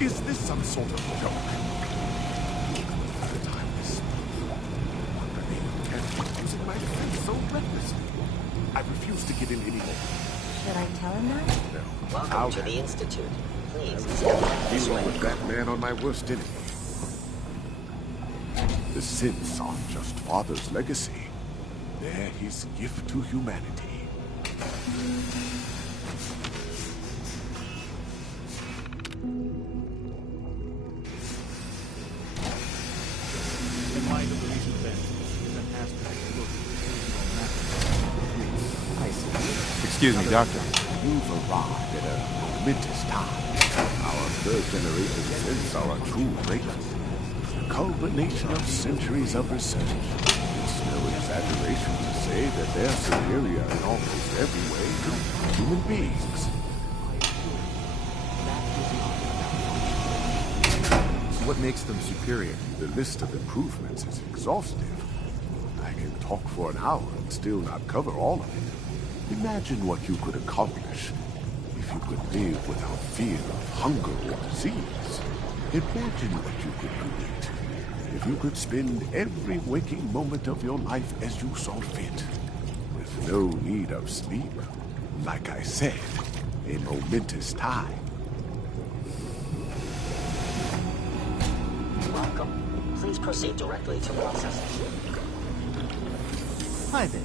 Is this some sort of joke? Using my defense so recklessly. I refuse to give him any more. Should I tell him that? No. Welcome to the Institute. Please, Dealing with that man on my worst enemy. The synths aren't just Father's legacy. They're his gift to humanity. In light of the recent events, you've been asked to take a look at the original map. I see. Excuse me, Doctor. You've arrived at a momentous time. Our third generation synths are a true breakthrough. The culmination of centuries of research. It's no exaggeration to say that they're superior in almost every way to human beings. What makes them superior? The list of improvements is exhaustive. I can talk for an hour and still not cover all of it. Imagine what you could accomplish if you could live without fear of hunger or disease. Imagine what you could create if you could spend every waking moment of your life as you saw fit, with no need of sleep. Like I said, a momentous time. welcome. Please proceed directly to processing. Hi there.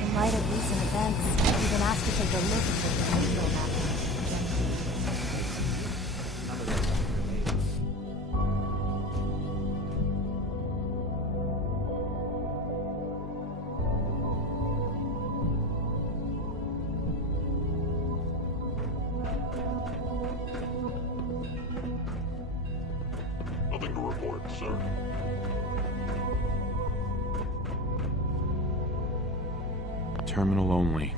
In light of recent events, we've been asked to take a look at the behavioral mapping. Nothing to report, sir. Terminal only.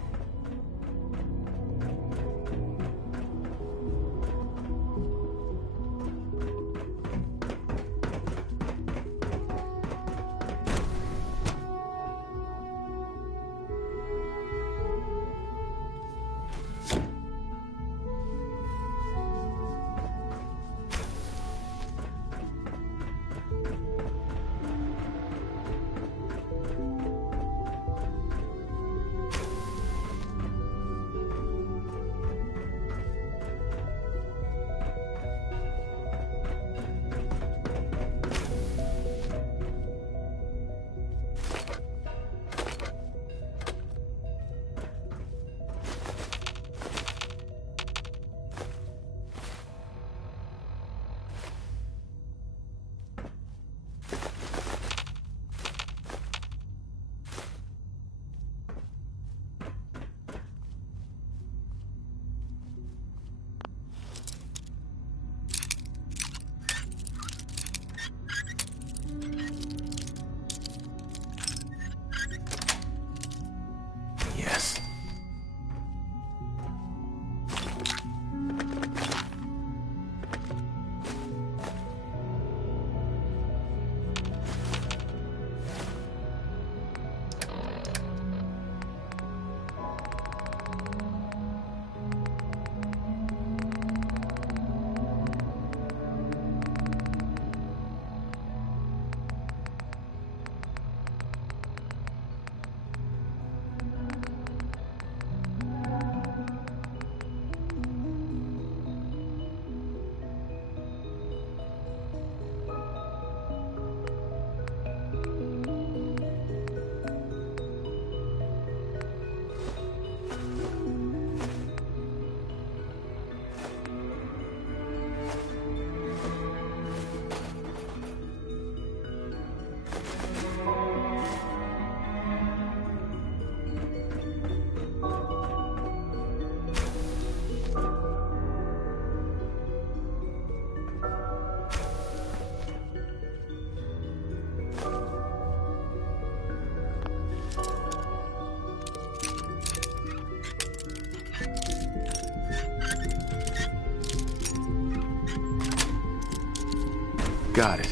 Got it.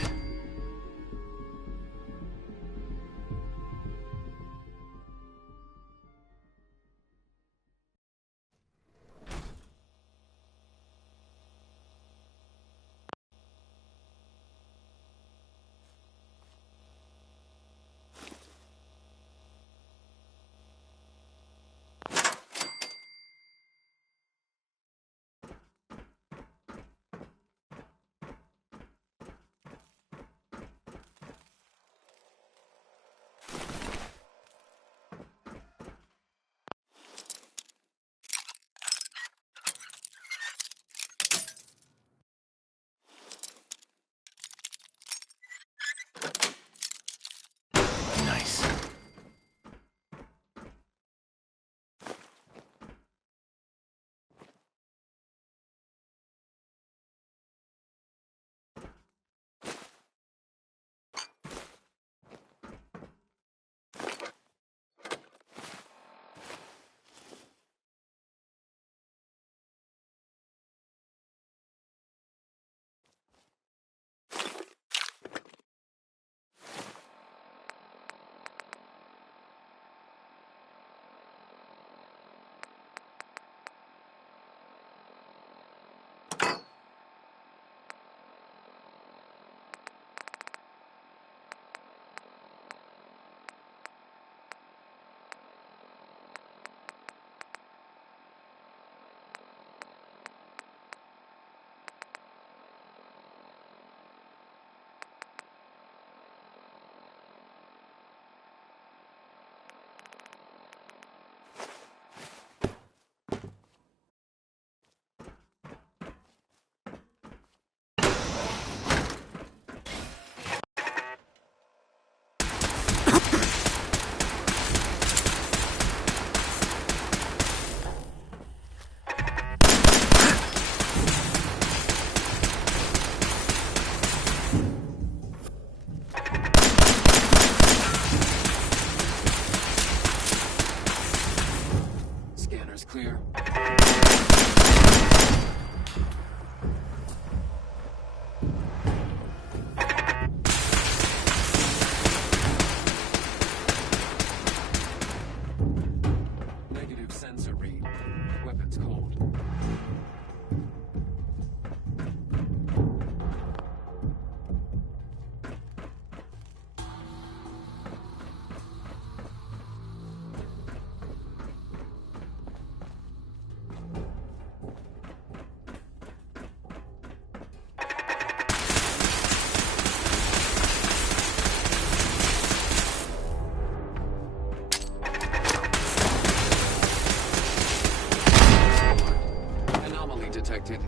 Nice. Clear. Negative sensor read. Weapons cold. Detected.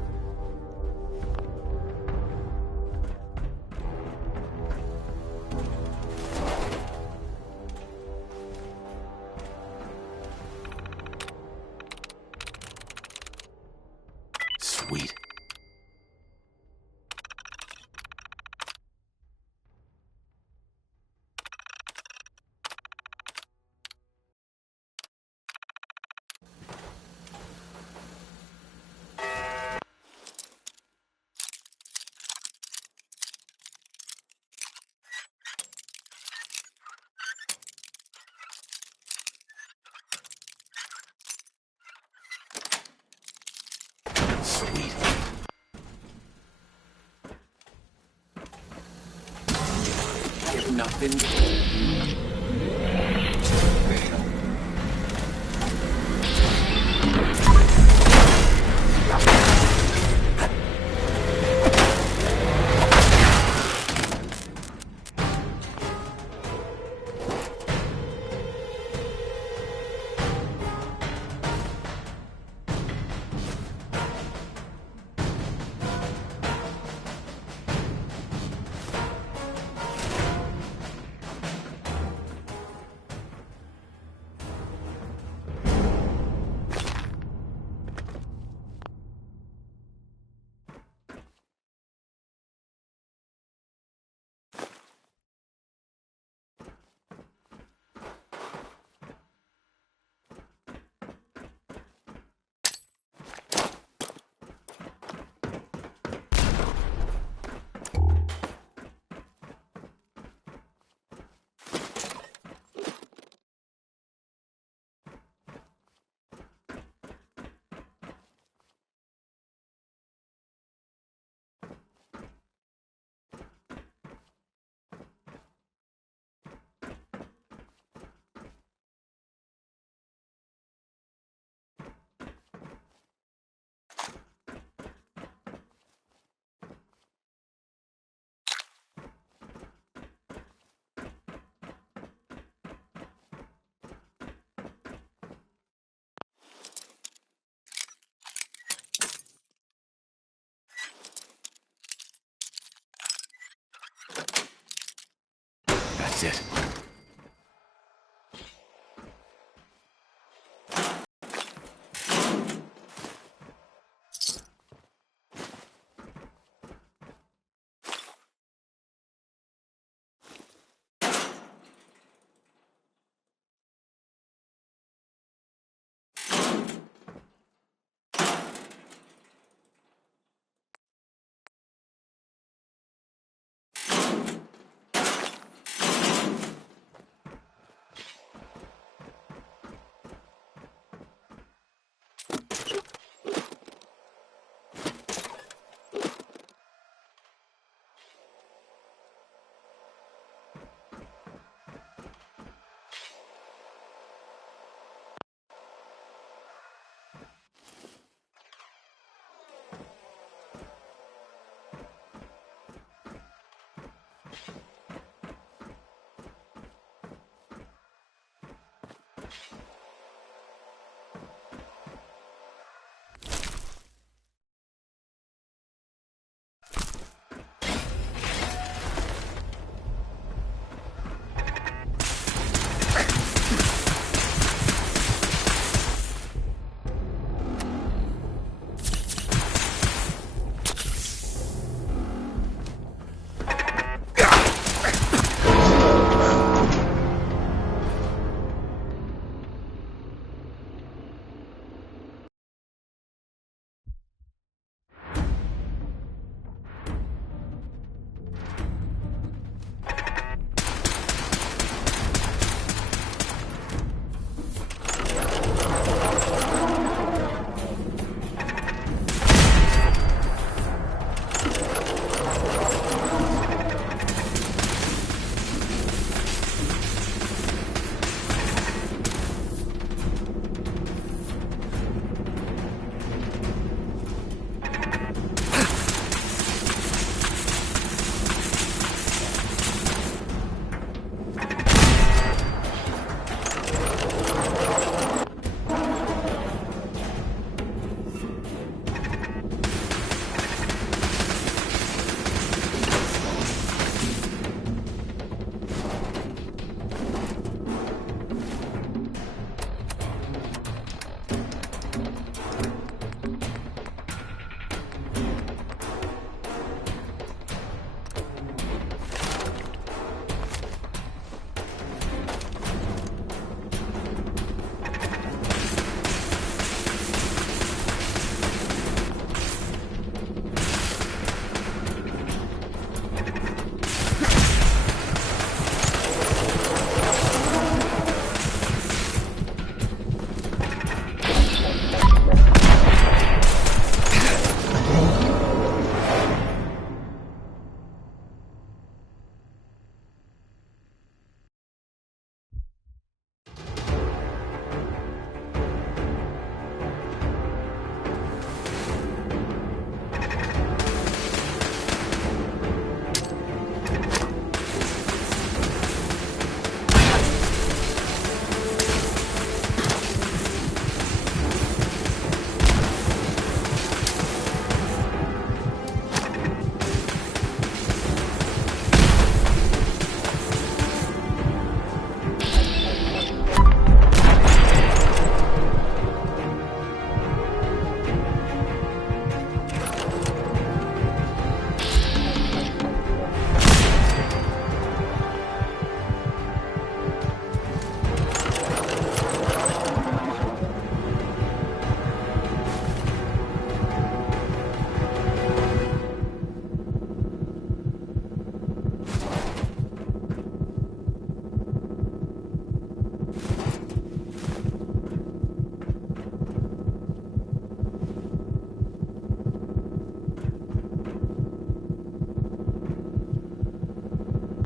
Sweet. Sweet. If nothing. is it.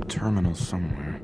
Terminal somewhere.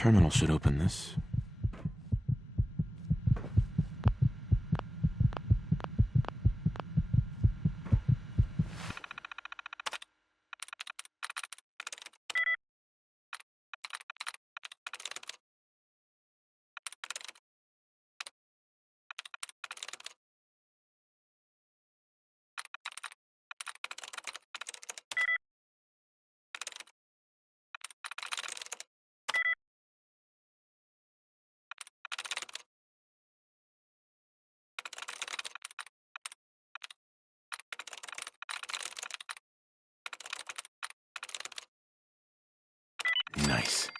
terminal should open this. Nice.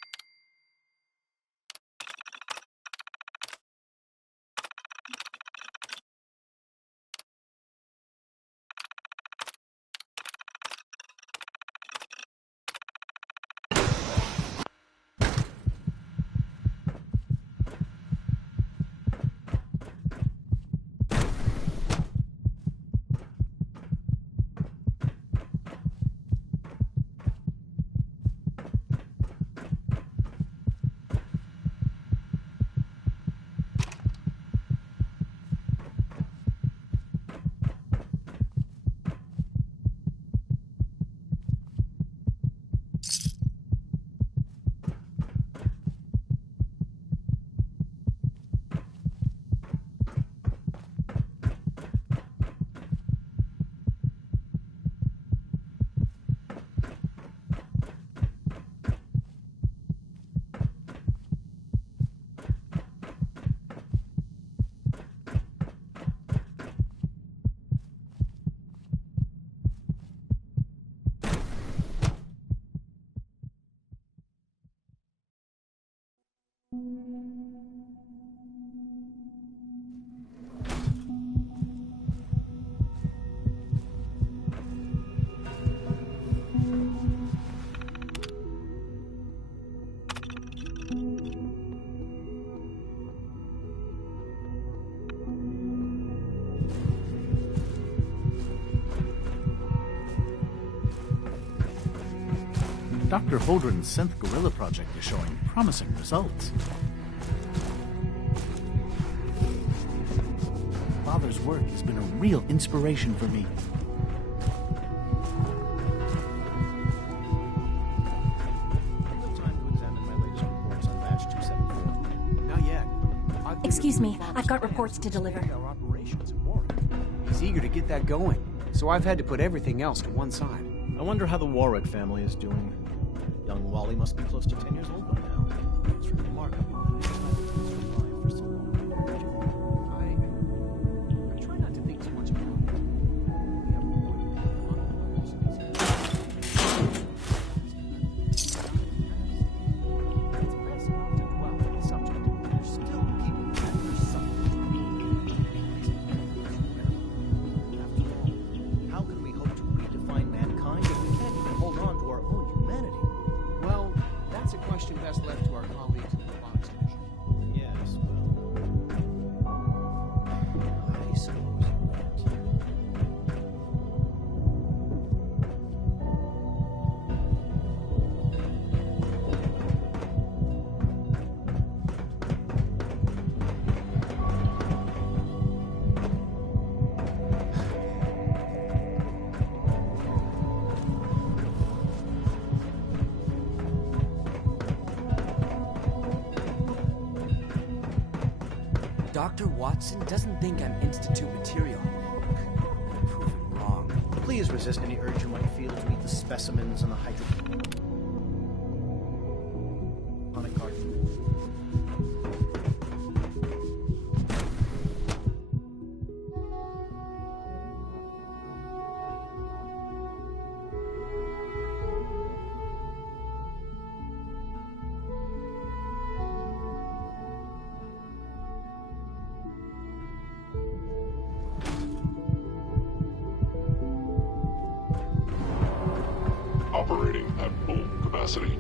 Dr. Holdren's synth gorilla project is showing promising results. Father's work has been a real inspiration for me. Not yet. Excuse me, I've got reports to deliver. He's eager to get that going, so I've had to put everything else to one side. I wonder how the Warwick family is doing. Young Wally must be close to 10 years old by now. It's remarkable that his life survived for so long. I try not to think too much about it. We have more than a lot of others. It's best not to dwell on the subject. There's still people out there suffering. After all, how can we hope to redefine mankind if we can't even hold on to our own humanity? Well, that's a question best left to our colleagues in the robotics division. Yes, well, I suppose you're right. Dr. Watson doesn't think I'm Institute material. I'm proven wrong. Please resist any urge you might feel to eat the specimens in the hydroponic garden. Operating at full capacity.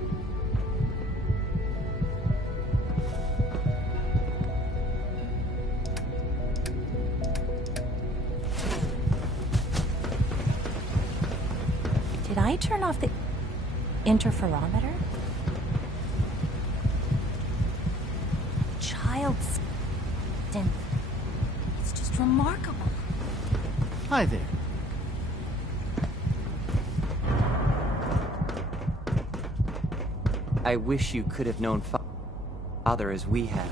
Did I turn off the interferometer? child, Synth. It's just remarkable. Hi there. I wish you could have known Father as we have.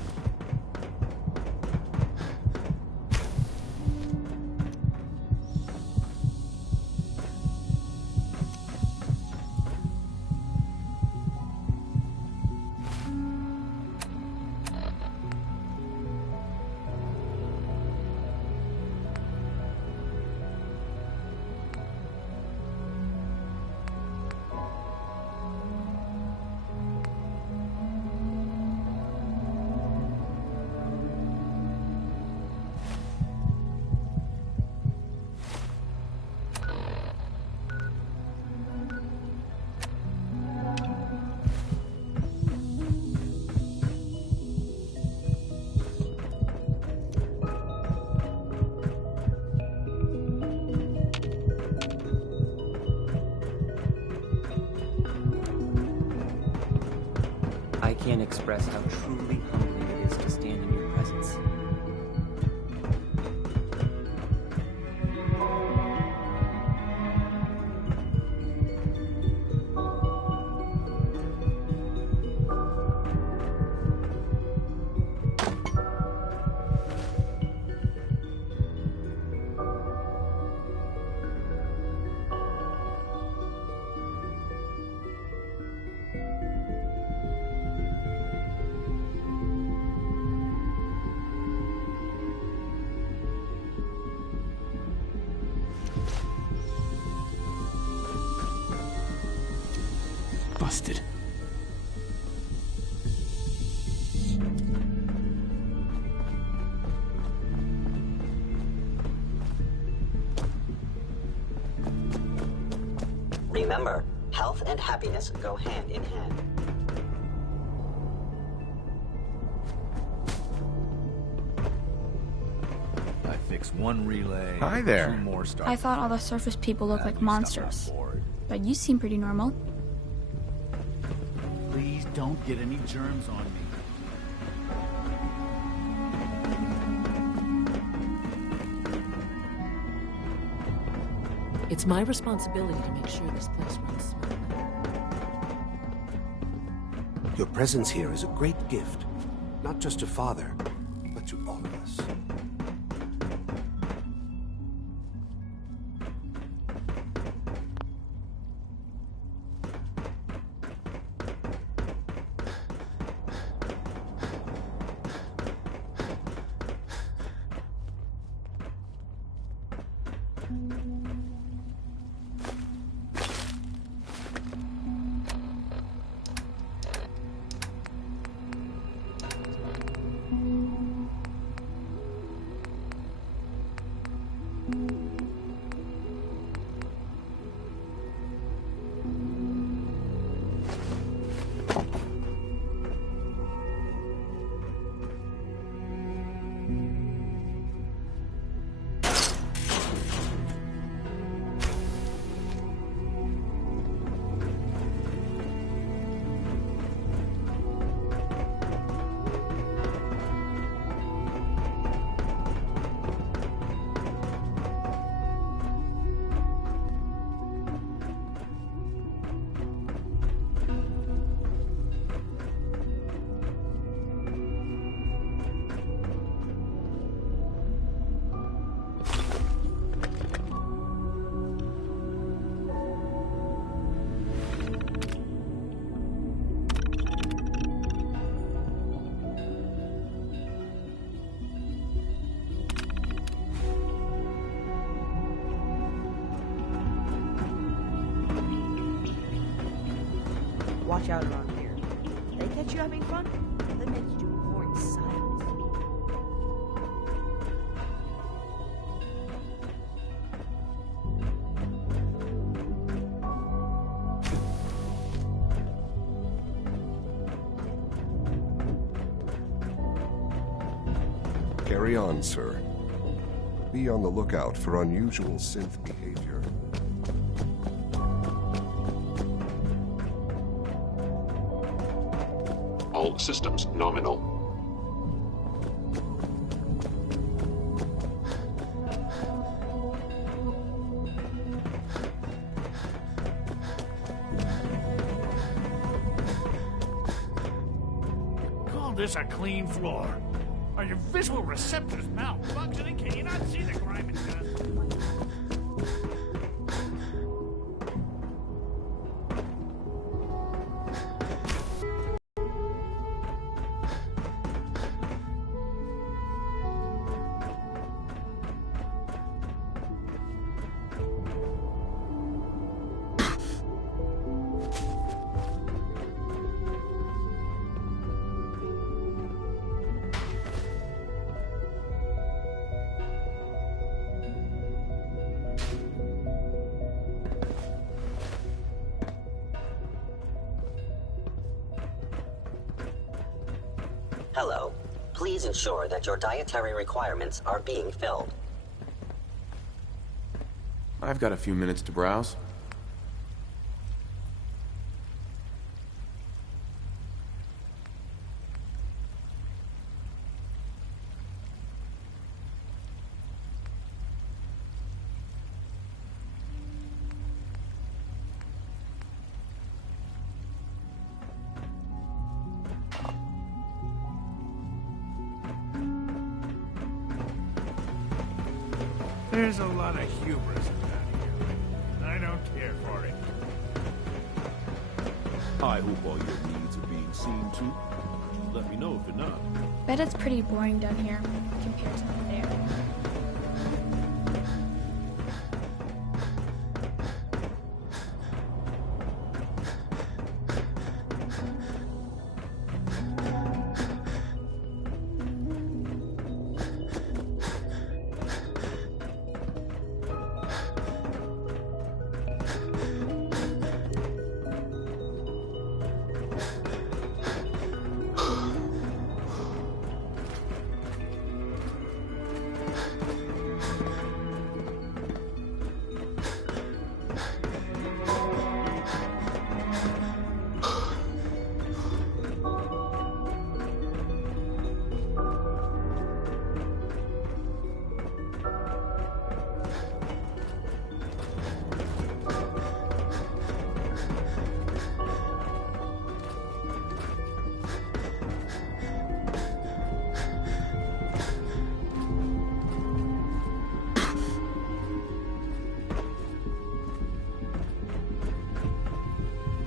I can't express how truly humbling it is to stand in your presence. Busted. Remember, health and happiness go hand in hand. I fixed one relay. Hi there. 2 more start. I thought all the surface people looked like monsters. But you seem pretty normal. Please don't get any germs on me. It's my responsibility to make sure this place runs smoothly. Your presence here is a great gift, not just to Father, but to all of us. Watch out around here. They catch you having fun, they make you do more in silence. Carry on, sir. Be on the lookout for unusual synth behavior. All systems nominal. this a clean floor? Are your visual receptors malfunctioning? Can you not see the grime and dust? Hello. Please ensure that your dietary requirements are being filled. I've got a few minutes to browse. There's a lot of hubris about here. I don't care for it. I hope all your needs are being seen to. Let me know if you're not. Bet it's pretty boring down here compared to up there.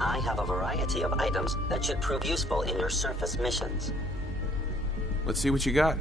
I have a variety of items that should prove useful in your surface missions. Let's see what you got.